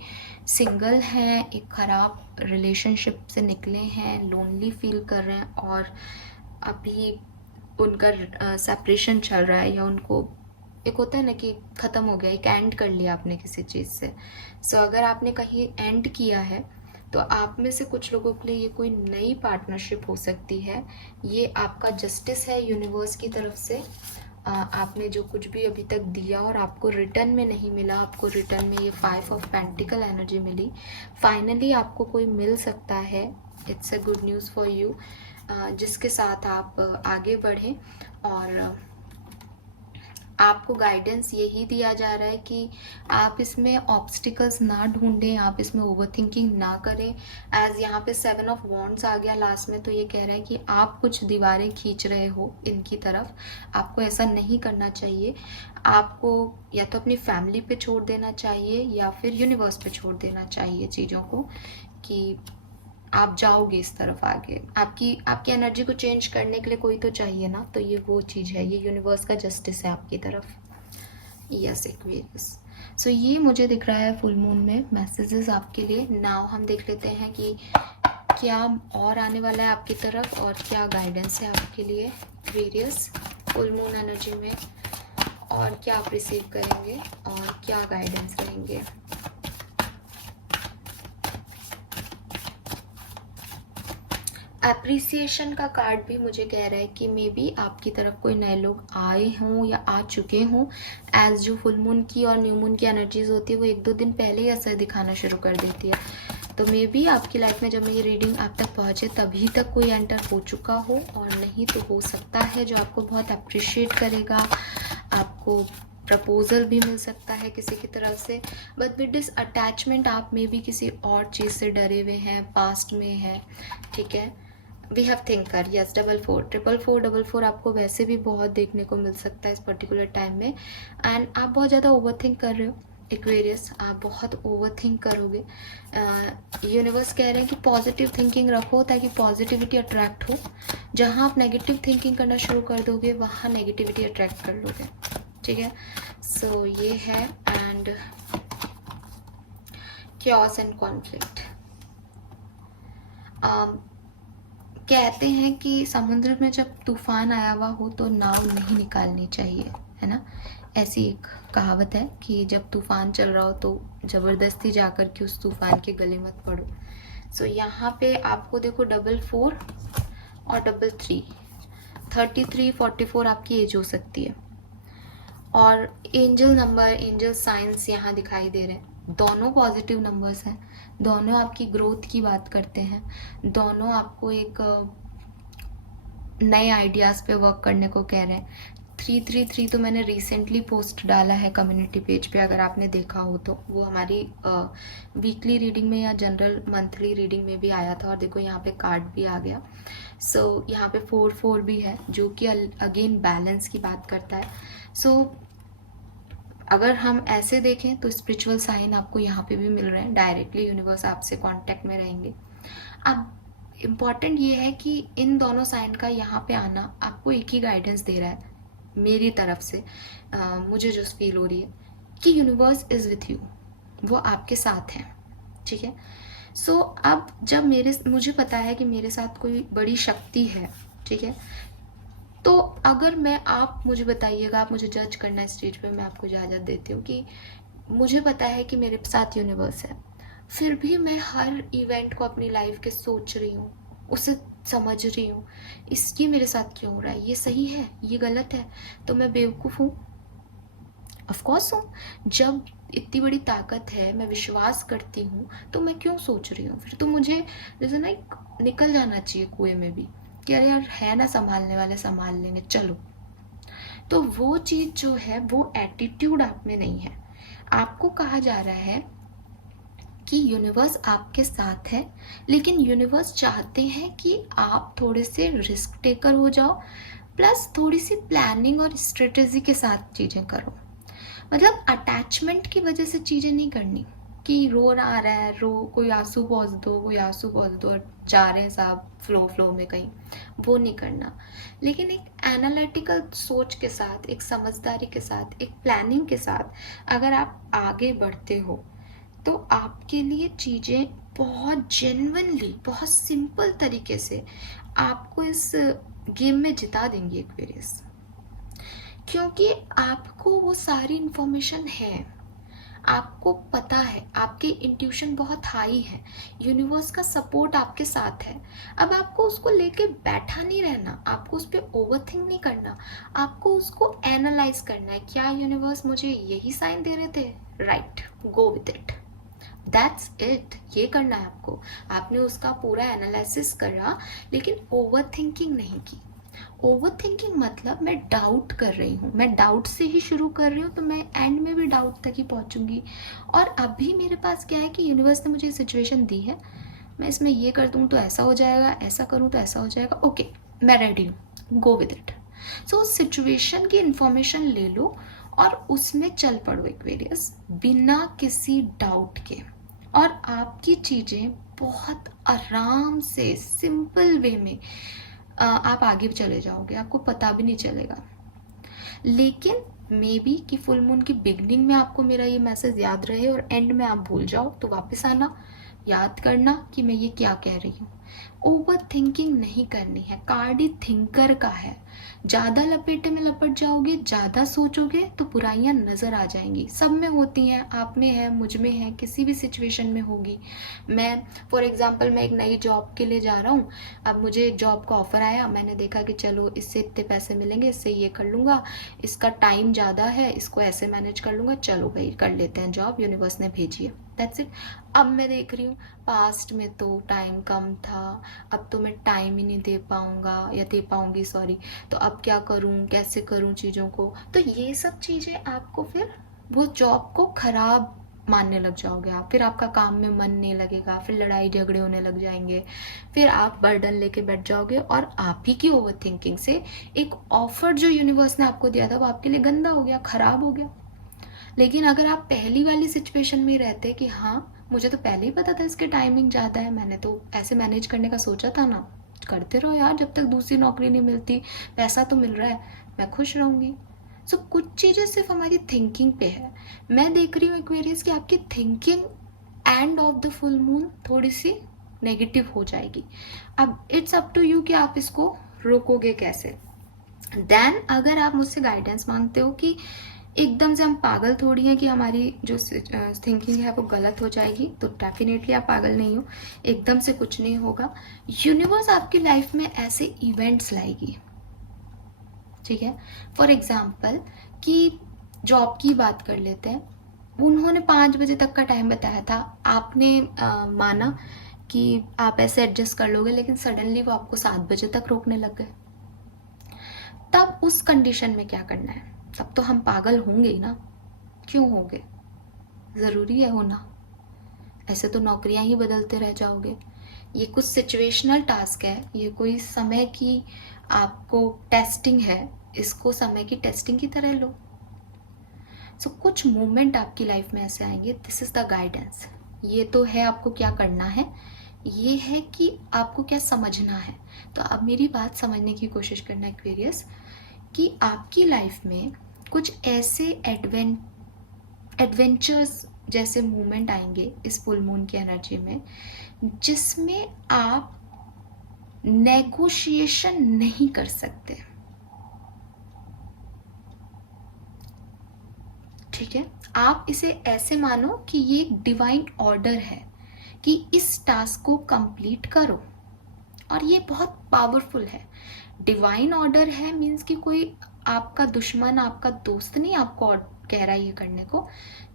सिंगल हैं, एक ख़राब रिलेशनशिप से निकले हैं, लोनली फील कर रहे हैं, और अभी उनका सेपरेशन चल रहा है, या उनको एक होता है ना कि ख़त्म हो गया, एक एंड कर लिया आपने किसी चीज़ से। सो अगर आपने कहीं एंड किया है तो आप में से कुछ लोगों के लिए ये कोई नई पार्टनरशिप हो सकती है। ये आपका जस्टिस है यूनिवर्स की तरफ से। आपने जो कुछ भी अभी तक दिया और आपको रिटर्न में नहीं मिला, आपको रिटर्न में ये 5 ऑफ पेंटिकल एनर्जी मिली, फाइनली आपको कोई मिल सकता है। It's a good news for you, जिसके साथ आप आगे बढ़ें, और आपको गाइडेंस यही दिया जा रहा है कि आप इसमें ऑब्स्टिकल्स ना ढूंढें, आप इसमें ओवरथिंकिंग ना करें। एज यहाँ पे 7 ऑफ वॉन्ड्स आ गया लास्ट में, तो ये कह रहा है कि आप कुछ दीवारें खींच रहे हो इनकी तरफ, आपको ऐसा नहीं करना चाहिए। आपको या तो अपनी फैमिली पे छोड़ देना चाहिए या फिर यूनिवर्स पे छोड़ देना चाहिए चीज़ों को, कि आप जाओगे इस तरफ आगे। आपकी एनर्जी को चेंज करने के लिए कोई तो चाहिए ना, तो ये वो चीज़ है, ये यूनिवर्स का जस्टिस है आपकी तरफ। यस एक्वेरियस, सो ये मुझे दिख रहा है फुल मून में मैसेजेस आपके लिए। नाउ हम देख लेते हैं कि क्या और आने वाला है आपकी तरफ, और क्या गाइडेंस है आपके लिए एक्वेरियस फुल मून एनर्जी में, और क्या आप रिसीव करेंगे, और क्या गाइडेंस रहेंगे। एप्रिसिएशन का कार्ड भी मुझे कह रहा है कि मे बी आपकी तरफ कोई नए लोग आए हों या आ चुके हों। एज जो फुल मून की और न्यू मून की एनर्जीज होती है वो 1-2 दिन पहले ही असर दिखाना शुरू कर देती है। तो मे बी आपकी लाइफ में जब ये रीडिंग आप तक पहुँचे तभी तक कोई एंटर हो चुका हो, और नहीं तो हो सकता है जो आपको बहुत अप्रिशिएट करेगा। आपको प्रपोजल भी मिल सकता है किसी की तरफ से, बट विद दिस अटैचमेंट आप मे बी किसी और चीज़ से डरे हुए हैं, पास्ट में है, ठीक है। वी हैव थिंकर, यस, 444444 आपको वैसे भी बहुत देखने को मिल सकता है इस पर्टिकुलर टाइम में। एंड आप बहुत ज़्यादा ओवर थिंक कर रहे हो एक्वेरियस, आप बहुत ओवर थिंक करोगे। यूनिवर्स कह रहे हैं कि पॉजिटिव थिंकिंग रखो ताकि पॉजिटिविटी अट्रैक्ट हो। जहाँ आप नेगेटिव थिंकिंग करना शुरू कर दोगे वहाँ नेगेटिविटी अट्रैक्ट कर लोगे, ठीक है। सो ये है, एंड chaos एंड कॉन्फ्लिक्ट। कहते हैं कि समुद्र में जब तूफान आया हुआ हो तो नाव नहीं निकालनी चाहिए, है ना। ऐसी एक कहावत है कि जब तूफान चल रहा हो तो ज़बरदस्ती जाकर के उस तूफान के गले मत पड़ो। सो यहाँ पे आपको देखो 44 और 33, 33, 44 आपकी एज हो सकती है। और एंजल नंबर, एंजल साइंस यहाँ दिखाई दे रहे हैं। दोनों पॉजिटिव नंबर्स हैं, दोनों आपकी ग्रोथ की बात करते हैं, दोनों आपको एक नए आइडियाज़ पे वर्क करने को कह रहे हैं। 333 तो मैंने रिसेंटली पोस्ट डाला है कम्युनिटी पेज पे, अगर आपने देखा हो तो। वो हमारी वीकली रीडिंग में या जनरल मंथली रीडिंग में भी आया था, और देखो यहाँ पे कार्ड भी आ गया। सो यहाँ पे 4-4 भी है जो कि अगेन बैलेंस की बात करता है। सो अगर हम ऐसे देखें तो स्पिरिचुअल साइन आपको यहाँ पे भी मिल रहे हैं, डायरेक्टली यूनिवर्स आपसे कांटेक्ट में रहेंगे। अब इम्पॉर्टेंट ये है कि इन दोनों साइन का यहाँ पे आना आपको एक ही गाइडेंस दे रहा है मेरी तरफ से। मुझे जो फील हो रही है कि यूनिवर्स इज़ विथ यू, वो आपके साथ है, ठीक है। सो अब जब मुझे पता है कि मेरे साथ कोई बड़ी शक्ति है, ठीक है, तो अगर आप मुझे बताइएगा, आप मुझे जज करना इस स्टेज पे, मैं आपको इजाज़त देती हूँ कि मुझे पता है कि मेरे साथ यूनिवर्स है, फिर भी मैं हर इवेंट को अपनी लाइफ के सोच रही हूँ, उसे समझ रही हूँ, ये मेरे साथ क्यों हो रहा है, ये सही है, ये गलत है, तो मैं बेवकूफ़ हूँ? ऑफकोर्स हूँ। जब इतनी बड़ी ताकत है, मैं विश्वास करती हूँ, तो मैं क्यों सोच रही हूँ? फिर तो मुझे जैसे ना निकल जाना चाहिए कुएं में भी कि अरे यार है ना संभालने वाले, संभाल लेंगे, चलो। तो वो चीज़ जो है, वो एटीट्यूड आप में नहीं है। आपको कहा जा रहा है कि यूनिवर्स आपके साथ है, लेकिन यूनिवर्स चाहते हैं कि आप थोड़े से रिस्क टेकर हो जाओ, प्लस थोड़ी सी प्लानिंग और स्ट्रेटेजी के साथ चीज़ें करो। मतलब अटैचमेंट की वजह से चीज़ें नहीं करनी कि रो आ रहा है, कोई आंसू पहुँच दो, कोई आंसू पहुँच दो और जा रहे हैं साहब फ्लो में कहीं, वो नहीं करना। लेकिन एक एनालिटिकल सोच के साथ, एक समझदारी के साथ, एक प्लानिंग के साथ अगर आप आगे बढ़ते हो तो आपके लिए चीज़ें बहुत जेन्युइनली, बहुत सिंपल तरीके से आपको इस गेम में जिता देंगी एक्वेरियस, क्योंकि आपको वो सारी इन्फॉर्मेशन है, आपको पता है, आपकी इंट्यूशन बहुत हाई है, यूनिवर्स का सपोर्ट आपके साथ है। अब आपको उसको लेके बैठा नहीं रहना, आपको उस पर ओवरथिंक नहीं करना, आपको उसको एनालाइज करना है। क्या यूनिवर्स मुझे यही साइन दे रहे थे? Right, go with it, that's it. ये करना है आपको। आपने उसका पूरा एनालिसिस करा, लेकिन ओवर थिंकिंग नहीं की। ओवर थिंकिंग मतलब मैं डाउट कर रही हूँ, मैं डाउट से ही शुरू कर रही हूँ, तो मैं एंड में भी डाउट तक ही पहुँचूंगी। और अभी मेरे पास क्या है कि यूनिवर्स ने मुझे सिचुएशन दी है, मैं इसमें ये कर दूँ तो ऐसा हो जाएगा, ऐसा करूँ तो ऐसा हो जाएगा, ओके मैं रेडी हूँ, go with it. So situation की इंफॉर्मेशन ले लो और उसमें चल पड़ो एक्वेरियस, बिना किसी डाउट के। और आपकी चीज़ें बहुत आराम से, सिंपल वे में आप आगे चले जाओगे, आपको पता भी नहीं चलेगा। लेकिन मे बी कि फुल मून की बिगनिंग में आपको मेरा ये मैसेज याद रहे और एंड में आप भूल जाओ, तो वापस आना, याद करना कि मैं ये क्या कह रही हूँ। ओवर थिंकिंग नहीं करनी है, कार्ड ही थिंकर का है। ज़्यादा लपेटे में लपट जाओगे, ज़्यादा सोचोगे तो बुराइयां नज़र आ जाएंगी। सब में होती हैं, आप में है, मुझ में है, किसी भी सिचुएशन में होगी। मैं फॉर एग्जांपल मैं एक नई जॉब के लिए जा रहा हूँ। अब मुझे एक जॉब का ऑफ़र आया, मैंने देखा कि चलो इससे इतने पैसे मिलेंगे, इससे ये कर लूँगा, इसका टाइम ज़्यादा है, इसको ऐसे मैनेज कर लूँगा, चलो भाई कर लेते हैं जॉब, यूनिवर्स ने भेजी है, दैट्स इट। अब मैं देख रही हूँ पास्ट में तो टाइम कम था, अब तो मैं टाइम ही नहीं दे पाऊँगा या दे पाऊँगी, सॉरी, तो अब क्या करूँ, कैसे करूँ चीज़ों को। तो ये सब चीज़ें आपको फिर वो जॉब को ख़राब मानने लग जाओगे आप, फिर आपका काम में मन नहीं लगेगा, फिर लड़ाई झगड़े होने लग जाएंगे, फिर आप बर्डन लेके बैठ जाओगे और आप ही की ओवर थिंकिंग से एक ऑफर जो यूनिवर्स ने आपको दिया था वो आपके लिए गंदा हो गया, ख़राब हो गया। लेकिन अगर आप पहली वाली सिचुएशन में रहते कि हाँ मुझे तो पहले ही पता था इसके टाइमिंग ज़्यादा है, मैंने तो ऐसे मैनेज करने का सोचा था ना, करते रहो यार, जब तक दूसरी नौकरी नहीं मिलती, पैसा तो मिल रहा है, मैं खुश रहूँगी। सो कुछ चीज़ें सिर्फ हमारी थिंकिंग पे है। मैं देख रही हूँ एक्वेरियस कि आपकी thinking end of the full moon थोड़ी सी नेगेटिव हो जाएगी। अब इट्स अप टू यू कि आप इसको रोकोगे कैसे। देन अगर आप मुझसे गाइडेंस मांगते हो कि एकदम से हम पागल थोड़ी हैं कि हमारी जो थिंकिंग है वो गलत हो जाएगी, तो डेफिनेटली आप पागल नहीं हो, एकदम से कुछ नहीं होगा। यूनिवर्स आपकी लाइफ में ऐसे इवेंट्स लाएगी, ठीक है। फॉर एग्जाम्पल कि जॉब की बात कर लेते हैं, उन्होंने 5 बजे तक का टाइम बताया था, आपने माना कि आप ऐसे एडजस्ट कर लोगे, लेकिन सडनली वो आपको 7 बजे तक रोकने लग गए। तब उस कंडीशन में क्या करना है, तब तो हम पागल होंगे ही ना, क्यों होंगे, ज़रूरी है होना, ऐसे तो नौकरियां ही बदलते रह जाओगे। ये कुछ सिचुएशनल टास्क है, ये कोई समय की आपको टेस्टिंग है, इसको समय की टेस्टिंग की तरह लो। सो कुछ मोमेंट आपकी लाइफ में ऐसे आएंगे, दिस इज़ द गाइडेंस। ये तो है आपको क्या करना है, ये है कि आपको क्या समझना है। तो अब मेरी बात समझने की कोशिश करना एक्वेरियस, कि आपकी लाइफ में कुछ ऐसे एडवेंचर्स जैसे मोमेंट आएंगे इस फुल मून की एनर्जी में, जिसमें आप नेगोशिएशन नहीं कर सकते, ठीक है। आप इसे ऐसे मानो कि ये एक डिवाइन ऑर्डर है कि इस टास्क को कंप्लीट करो, और ये बहुत पावरफुल है। डिवाइन ऑर्डर है मीन्स कि कोई आपका दुश्मन, आपका दोस्त नहीं आपको कह रहा है ये करने को।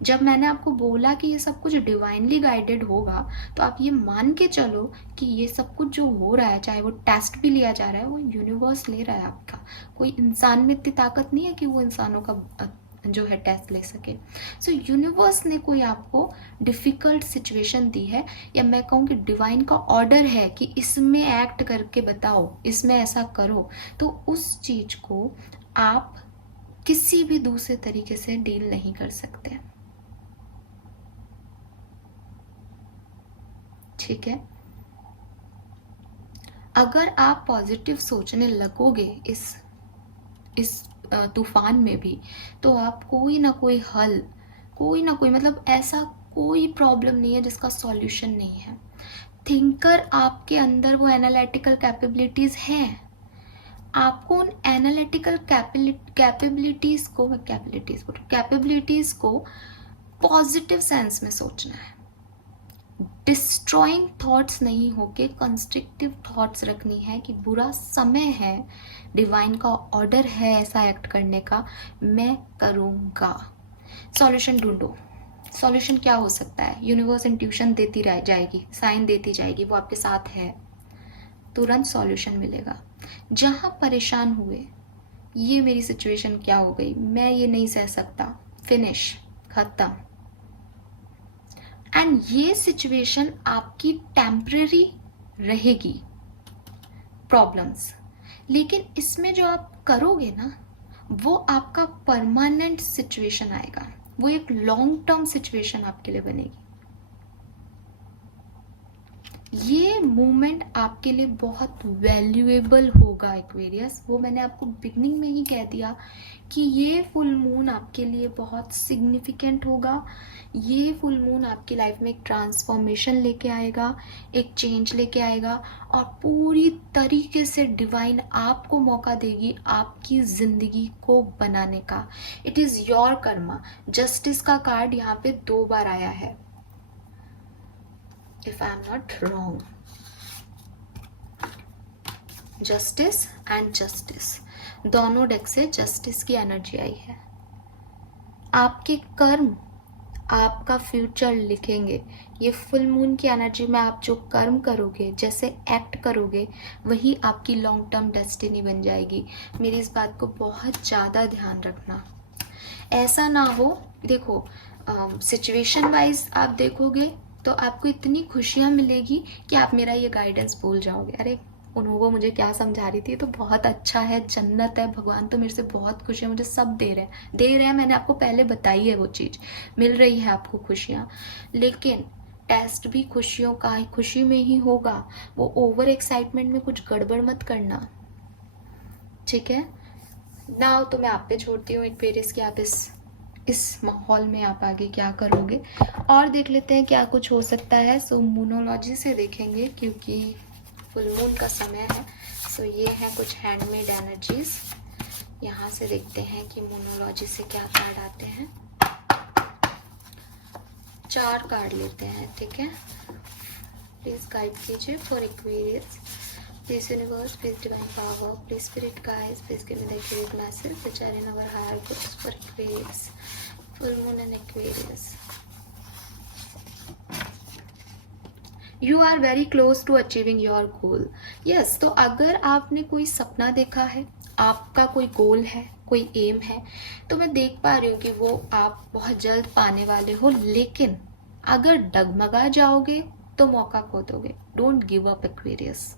जब मैंने आपको बोला कि ये सब कुछ डिवाइनली गाइडेड होगा, तो आप ये मान के चलो कि ये सब कुछ जो हो रहा है, चाहे वो टेस्ट भी लिया जा रहा है, वो यूनिवर्स ले रहा है आपका। कोई इंसान में इतनी ताकत नहीं है कि वो इंसानों का जो है टेस्ट ले सके। सो यूनिवर्स ने कोई आपको डिफ़िकल्ट सिचुएशन दी है, या मैं कहूँ कि डिवाइन का ऑर्डर है कि इसमें एक्ट करके बताओ, इसमें ऐसा करो, तो उस चीज़ को आप किसी भी दूसरे तरीके से डील नहीं कर सकते, ठीक है। अगर आप पॉजिटिव सोचने लगोगे इस तूफान में भी, तो आप कोई ना कोई हल, कोई ना कोई, मतलब ऐसा कोई प्रॉब्लम नहीं है जिसका सॉल्यूशन नहीं है। थिंकर आपके अंदर वो एनालिटिकल कैपेबिलिटीज़ हैं, आपको उन एनालिटिकल कैपेबिलिटीज़ को पॉजिटिव सेंस में सोचना है। डिस्ट्रॉइंग थॉट्स नहीं होके कंस्ट्रक्टिव थॉट्स रखनी है कि बुरा समय है, डिवाइन का ऑर्डर है ऐसा एक्ट करने का, मैं करूँगा। सॉल्यूशन ढूंढो। सॉल्यूशन क्या हो सकता है, यूनिवर्स इंट्यूशन देती रह जाएगी, साइन देती जाएगी, वो आपके साथ है, तुरंत सॉल्यूशन मिलेगा। जहाँ परेशान हुए, ये मेरी सिचुएशन क्या हो गई, मैं ये नहीं सह सकता, फिनिश, खत्म। एंड ये सिचुएशन आपकी टेम्पररी रहेगी, प्रॉब्लम्स, लेकिन इसमें जो आप करोगे ना, वो आपका परमानेंट सिचुएशन आएगा, वो एक लॉन्ग टर्म सिचुएशन आपके लिए बनेगी। ये मोमेंट आपके लिए बहुत वैल्यूएबल होगा एक्वेरियस। वो मैंने आपको बिगनिंग में ही कह दिया कि ये फुल मून आपके लिए बहुत सिग्निफिकेंट होगा। ये फुल मून आपकी लाइफ में एक ट्रांसफॉर्मेशन लेके आएगा, एक चेंज लेके आएगा, और पूरी तरीके से डिवाइन आपको मौका देगी आपकी ज़िंदगी को बनाने का। It is your Karma. Justice का कार्ड यहाँ पे 2 बार आया है, if I am not wrong. Justice and justice, दोनों डेक से जस्टिस की एनर्जी आई है। आपके कर्म आपका फ्यूचर लिखेंगे। ये फुल मून की एनर्जी में आप जो कर्म करोगे, जैसे एक्ट करोगे, वही आपकी लॉन्ग टर्म डेस्टिनी बन जाएगी। मेरी इस बात को बहुत ज़्यादा ध्यान रखना। ऐसा ना हो, देखो सिचुएशन वाइज आप देखोगे तो आपको इतनी खुशियाँ मिलेगी कि आप मेरा ये गाइडेंस भूल जाओगे। अरे वो मुझे क्या समझा रही थी, ये तो बहुत अच्छा है, जन्नत है, भगवान तो मेरे से बहुत खुश है, मुझे सब दे रहे हैं। मैंने आपको पहले बताई है, वो चीज़ मिल रही है आपको खुशियाँ। लेकिन टेस्ट भी खुशियों का ही, खुशी में ही होगा। वो ओवर एक्साइटमेंट में कुछ गड़बड़ मत करना, ठीक है ना। तो मैं आप पे छोड़ती हूँ एक्वेरियस कि आप इस माहौल में आप आगे क्या करोगे। और देख लेते हैं क्या कुछ हो सकता है। सो मूनोलॉजी से देखेंगे क्योंकि फुल मून का समय है। सो ये है कुछ हैंडमेड एनर्जीज। यहाँ से देखते हैं कि मूनोलॉजी से क्या कार्ड आते हैं। 4 कार्ड लेते हैं, ठीक है। प्लीज गाइड कीजिए for Aquarius. Please universe, please divine power, please spirit guides, please give me the accurate message which are in our higher goods for Aquarius, full moon and Aquarius. You are very close to achieving your goal. Yes, तो अगर आपने कोई सपना देखा है, आपका कोई गोल है, कोई एम है, तो मैं देख पा रही हूँ कि वो आप बहुत जल्द पाने वाले हो। लेकिन अगर डगमगा जाओगे तो मौका खो दोगे। डोंट गिव अप एक्वेरियस,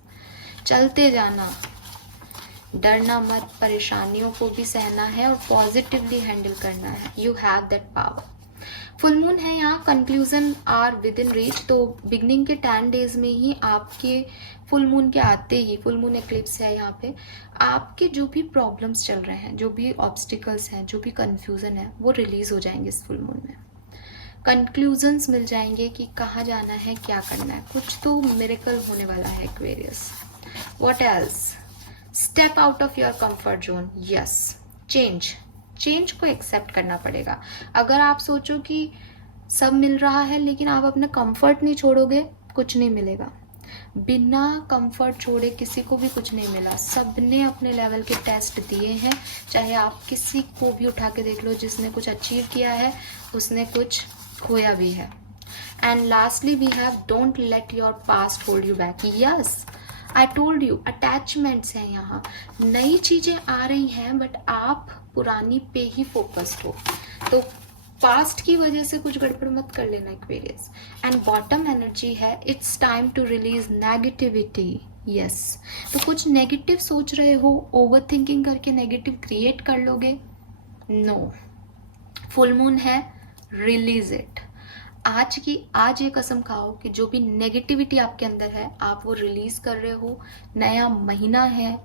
चलते जाना, डरना मत, परेशानियों को भी सहना है और पॉजिटिवली हैंडल करना है। You have that power. Full moon है यहाँ, conclusion are within reach. तो बिगनिंग के 10 डेज में ही आपके फुल मून के आते ही, फुल मून एक्लिप्स है यहाँ पे, आपके जो भी प्रॉब्लम्स चल रहे हैं, जो भी ऑब्स्टिकल्स हैं, जो भी कन्फ्यूजन है, वो रिलीज हो जाएंगे इस फुल मून में। कंक्लूजन्स मिल जाएंगे कि कहाँ जाना है, क्या करना है। कुछ तो मिरेकल होने वाला है Aquarius. What else? Step out of your comfort zone. Yes. Change को एक्सेप्ट करना पड़ेगा। अगर आप सोचो कि सब मिल रहा है लेकिन आप अपना कंफर्ट नहीं छोड़ोगे, कुछ नहीं मिलेगा। बिना कंफर्ट छोड़े किसी को भी कुछ नहीं मिला। सबने अपने लेवल के टेस्ट दिए हैं। चाहे आप किसी को भी उठा के देख लो, जिसने कुछ अचीव किया है उसने कुछ खोया भी है। And lastly we have don't let your past hold you back. Yes, I told you, attachments हैं यहाँ। नई चीज़ें आ रही हैं बट आप पुरानी पे ही फोकस्ड हो, तो पास्ट की वजह से कुछ गड़बड़ मत कर लेना एक्वेरियस। एंड बॉटम एनर्जी है, it's time to release negativity. Yes, तो कुछ नेगेटिव सोच रहे हो, ओवर थिंकिंग करके नेगेटिव क्रिएट कर लोगे। नो, फुल मून है, रिलीज इट। आज ये कसम खाओ कि जो भी नेगेटिविटी आपके अंदर है आप वो रिलीज कर रहे हो। नया महीना है,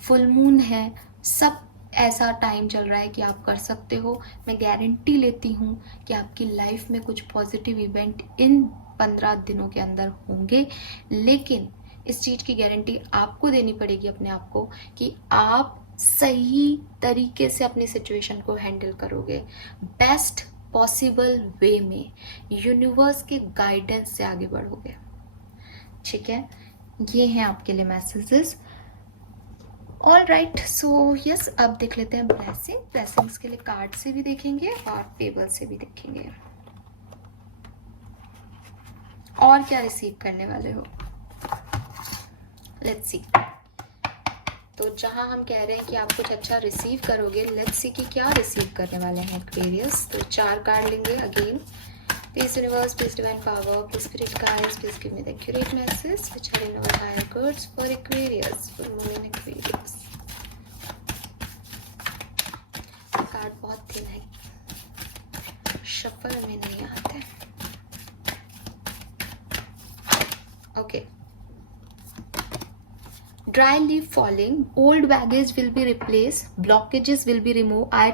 फुल मून है, सब ऐसा टाइम चल रहा है कि आप कर सकते हो। मैं गारंटी लेती हूँ कि आपकी लाइफ में कुछ पॉजिटिव इवेंट इन 15 दिनों के अंदर होंगे। लेकिन इस चीज़ की गारंटी आपको देनी पड़ेगी अपने आप को कि आप सही तरीके से अपनी सिचुएशन को हैंडल करोगे, बेस्ट पॉसिबल वे में, यूनिवर्स के गाइडेंस से आगे बढ़ोगे। ठीक है, ये हैं आपके लिए messages. All right, so yes, अब देख लेते हैं ब्लेसिंग्स के लिए कार्ड से भी देखेंगे और टेबल से भी देखेंगे। और क्या रिसीव करने वाले हो, लेट्स सी। तो जहां हम कह रहे हैं कि आप कुछ अच्छा रिसीव करोगे, लेट्स सी कि क्या रिसीव करने वाले हैं एक्वेरियस। तो 4 कार्ड लेंगे again. Please universe, please divine power, please spirit guides, please give me the accurate message which are in our higher goods for Aquarius, for moon Aquarius. Card बहुत thin है, shuffle में नहीं आते। Okay. Dry leaf falling, old baggage will be replaced, blockages will be removed. I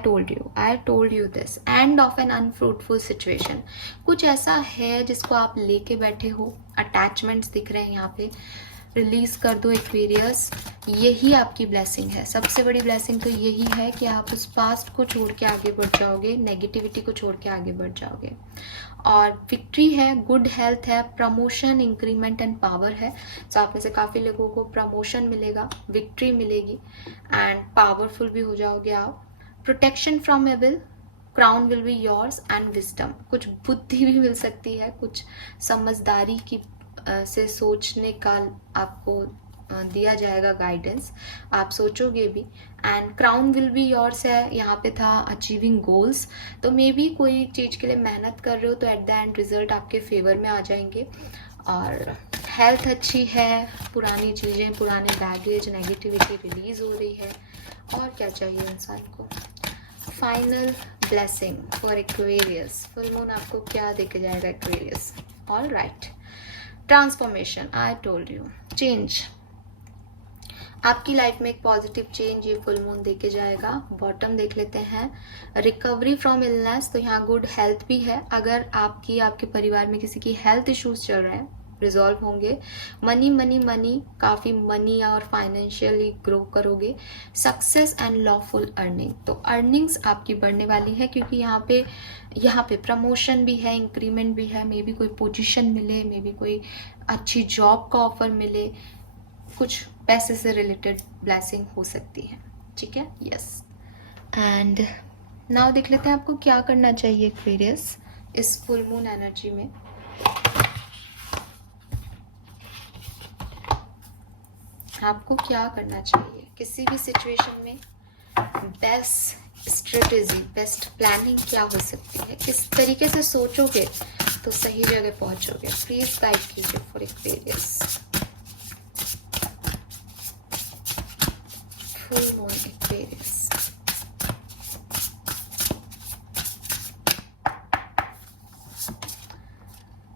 told you this. End of an unfruitful situation. कुछ ऐसा है जिसको आप लेके बैठे हो, अटैचमेंट्स दिख रहे हैं यहाँ पे, रिलीज कर दो एक्वेरियस. यही आपकी ब्लेसिंग है. सबसे बड़ी ब्लेसिंग तो यही है कि आप उस पास्ट को छोड़ के आगे बढ़ जाओगे, नेगेटिविटी को छोड़ के आगे बढ़ जाओगे. और विक्ट्री है, गुड हेल्थ है, प्रमोशन, इंक्रीमेंट एंड पावर है. सो आप में से काफ़ी लोगों को प्रमोशन मिलेगा, विक्ट्री मिलेगी एंड पावरफुल भी हो जाओगे आप. Protection from evil, crown will be yours and wisdom. कुछ बुद्धि भी मिल सकती है, कुछ समझदारी की से सोचने का आपको दिया जाएगा गाइडेंस, आप सोचोगे भी. And crown will be yours है, यहाँ पे था अचीविंग गोल्स. तो मे बी कोई चीज़ के लिए मेहनत कर रहे हो तो एट द एंड रिजल्ट आपके फेवर में आ जाएंगे. और हेल्थ अच्छी है, पुरानी चीज़ें, पुराने बैगेज, नेगेटिविटी रिलीज हो रही है. और क्या चाहिए इंसान को. Final blessing for Aquarius. Full moon आपको क्या देके जाएगा Aquarius. All right. Transformation, I told you, change. आपकी लाइफ में एक पॉजिटिव चेंज ये फुल मून देके जाएगा. बॉटम देख लेते हैं. रिकवरी फ्रॉम इलनेस, तो यहाँ गुड हेल्थ भी है. अगर आपके परिवार में किसी की हेल्थ इश्यूज चल रहे हैं, रिजॉल्व होंगे. मनी मनी मनी, काफ़ी मनी और फाइनेंशियली ग्रो करोगे. सक्सेस एंड लॉफुल अर्निंग, तो अर्निंग्स आपकी बढ़ने वाली है क्योंकि यहाँ पे प्रमोशन भी है, इंक्रीमेंट भी है. मे बी कोई पोजीशन मिले, मे बी कोई अच्छी जॉब का ऑफर मिले, कुछ पैसे से रिलेटेड ब्लेसिंग हो सकती है. ठीक है. यस. एंड नाउ देख लेते हैं आपको क्या करना चाहिए एक्वेरियस इस फुल मून एनर्जी में. आपको क्या करना चाहिए किसी भी सिचुएशन में. बेस्ट स्ट्रेटेजी, बेस्ट प्लानिंग क्या हो सकती है, किस तरीके से सोचोगे तो सही जगह पहुंचोगे. प्लीज गाइड कीजिए for Aquarius. Full moon Aquarius.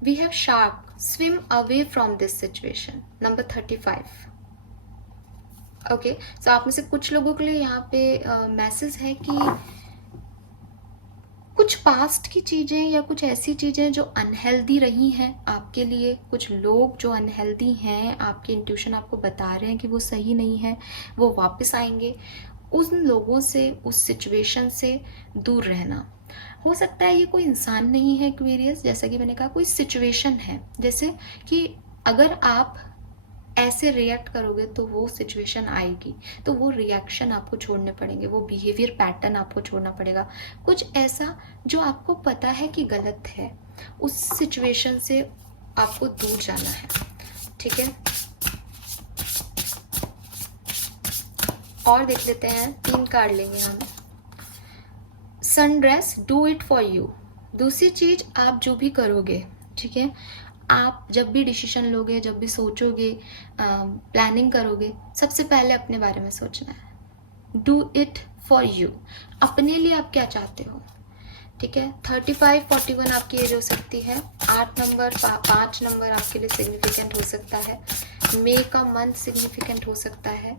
We have shark. Swim away from this situation. Number 35. Okay. सो आप में से कुछ लोगों के लिए यहाँ पे मैसेज है कि कुछ पास्ट की चीज़ें या कुछ ऐसी चीज़ें जो अनहेल्दी रही हैं आपके लिए, कुछ लोग जो अनहेल्दी हैं, आपके इंट्यूशन आपको बता रहे हैं कि वो सही नहीं है, वो वापस आएंगे. उन लोगों से, उस सिचुएशन से दूर रहना. हो सकता है ये कोई इंसान नहीं है एक्वेरियस, जैसा कि मैंने कहा कोई सिचुएशन है. जैसे कि अगर आप ऐसे रिएक्ट करोगे तो वो सिचुएशन आएगी, तो वो रिएक्शन आपको छोड़ने पड़ेंगे, वो बिहेवियर पैटर्न आपको छोड़ना पड़ेगा. कुछ ऐसा जो आपको पता है कि गलत है, उस सिचुएशन से आपको दूर जाना है. ठीक है. और देख लेते हैं, 3 कार्ड लेंगे हम. Sundress, do it for you. दूसरी चीज, आप जो भी करोगे, ठीक है, आप जब भी डिसीजन लोगे, जब भी सोचोगे, प्लानिंग करोगे, सबसे पहले अपने बारे में सोचना है. Do it for you. अपने लिए आप क्या चाहते हो. ठीक है. 35, 41 आपकी एज हो सकती है. 8 नंबर, 5 नंबर आपके लिए सिग्निफिकेंट हो सकता है. मे का मंथ सिग्निफिकेंट हो सकता है.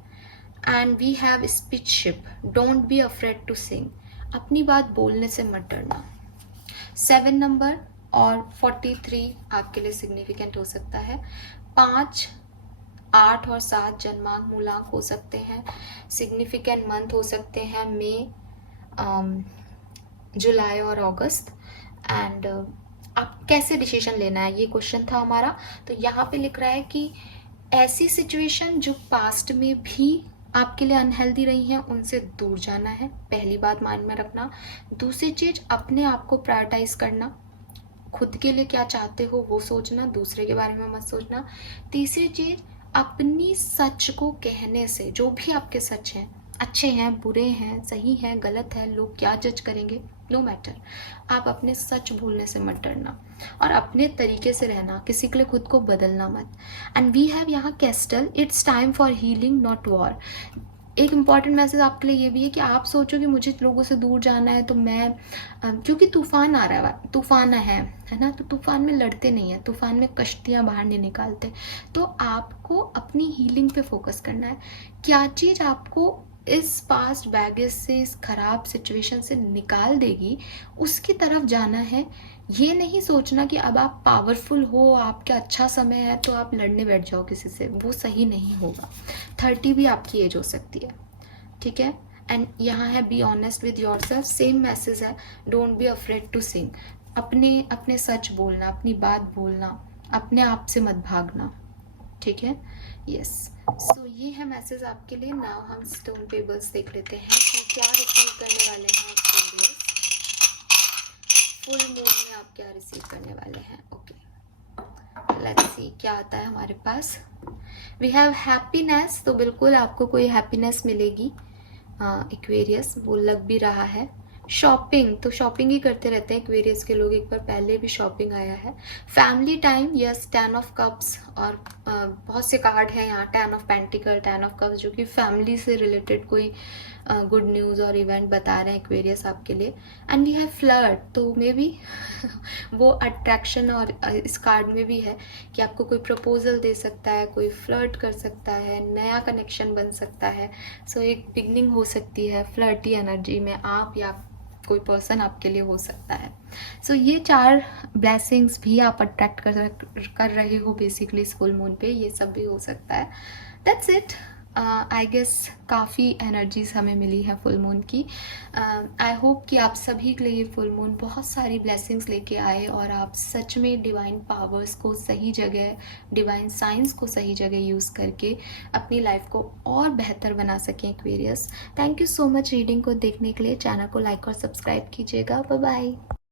And we have speechship. Don't be afraid to sing. अपनी बात बोलने से मत डरना. 7 नंबर और 43 आपके लिए सिग्निफिकेंट हो सकता है. 5, 8 और 7 जन्मांक मूलांक हो सकते हैं. सिग्निफिकेंट मंथ हो सकते हैं मई, जुलाई और अगस्त. एंड आप कैसे डिसीजन लेना है, ये क्वेश्चन था हमारा. तो यहाँ पे लिख रहा है कि ऐसी सिचुएशन जो पास्ट में भी आपके लिए अनहेल्दी रही हैं, उनसे दूर जाना है. पहली बात माइंड में रखना. दूसरी चीज, अपने आप को प्रायोरिटाइज करना. खुद के लिए क्या चाहते हो वो सोचना, दूसरे के बारे में मत सोचना. तीसरी चीज, अपनी सच को कहने से, जो भी आपके सच हैं, अच्छे हैं, बुरे हैं, सही हैं, गलत है, लोग क्या जज करेंगे, नो मैटर, आप अपने सच बोलने से मत डरना और अपने तरीके से रहना. किसी के लिए खुद को बदलना मत. एंड वी हैव यहाँ castle. It's time for healing not war. एक इम्पॉर्टेंट मैसेज आपके लिए ये भी है कि आप सोचो कि मुझे लोगों से दूर जाना है तो मैं क्योंकि तूफान आ रहा है, तूफान है ना, तो तूफान में लड़ते नहीं है, तूफान में कश्तियाँ बाहर नहीं निकालते। तो आपको अपनी हीलिंग पे फोकस करना है। क्या चीज़ आपको इस पास्ट बैगेज से, इस खराब सिचुएशन से निकाल देगी, उसकी तरफ जाना है। ये नहीं सोचना कि अब आप पावरफुल हो, आपका अच्छा समय है तो आप लड़ने बैठ जाओ किसी से, वो सही नहीं होगा। 30 भी आपकी एज हो सकती है, ठीक है। एंड यहाँ है be honest with yourself, same message है, don't be afraid to sing. अपने अपने सच बोलना, अपनी बात बोलना, अपने आप से मत भागना, ठीक है। यस, सो ये है मैसेज आपके लिए। नाउ हम स्टोन पेबल्स देख लेते हैं कि क्या रिसीव करने वाले हैं एक्वेरियस। फुल मून में आप क्या रिसीव करने वाले हैं। ओके, लेट्स सी क्या आता है हमारे पास। वी हैव हैप्पीनेस, तो बिल्कुल आपको कोई हैप्पीनेस मिलेगी एक्वेरियस, वो लग भी रहा है। शॉपिंग, तो शॉपिंग ही करते रहते हैं एक्वेरियस के लोग, एक बार पहले भी शॉपिंग आया है। Family time, yes, 10 of cups, और बहुत से कार्ड हैं यहाँ, 10 ऑफ पेंटिकल, 10 ऑफ कप्स, जो कि फैमिली से रिलेटेड कोई गुड न्यूज़ और इवेंट बता रहे हैं एक्वेरियस आपके लिए। एंड वी हैव फ्लर्ट, तो मे बी वो अट्रैक्शन, और इस कार्ड में भी है कि आपको कोई प्रपोजल दे सकता है, कोई फ्लर्ट कर सकता है, नया कनेक्शन बन सकता है। सो एक बिगनिंग हो सकती है फ्लर्टी एनर्जी में, आप या कोई पर्सन आपके लिए हो सकता है। सो ये 4 ब्लेसिंग्स भी आप अट्रैक्ट कर रहे हो बेसिकली इस फुल मून पे, ये सब भी हो सकता है। That's it. आई गेस काफ़ी एनर्जीज हमें मिली है फुल मून की। आई होप कि आप सभी के लिए ये फुल मून बहुत सारी ब्लेसिंग्स लेके आए और आप सच में डिवाइन पावर्स को सही जगह, डिवाइन साइंस को सही जगह यूज़ करके अपनी लाइफ को और बेहतर बना सकें Aquarius. Thank you so much reading को देखने के लिए। चैनल को लाइक और सब्सक्राइब कीजिएगा। Bye bye.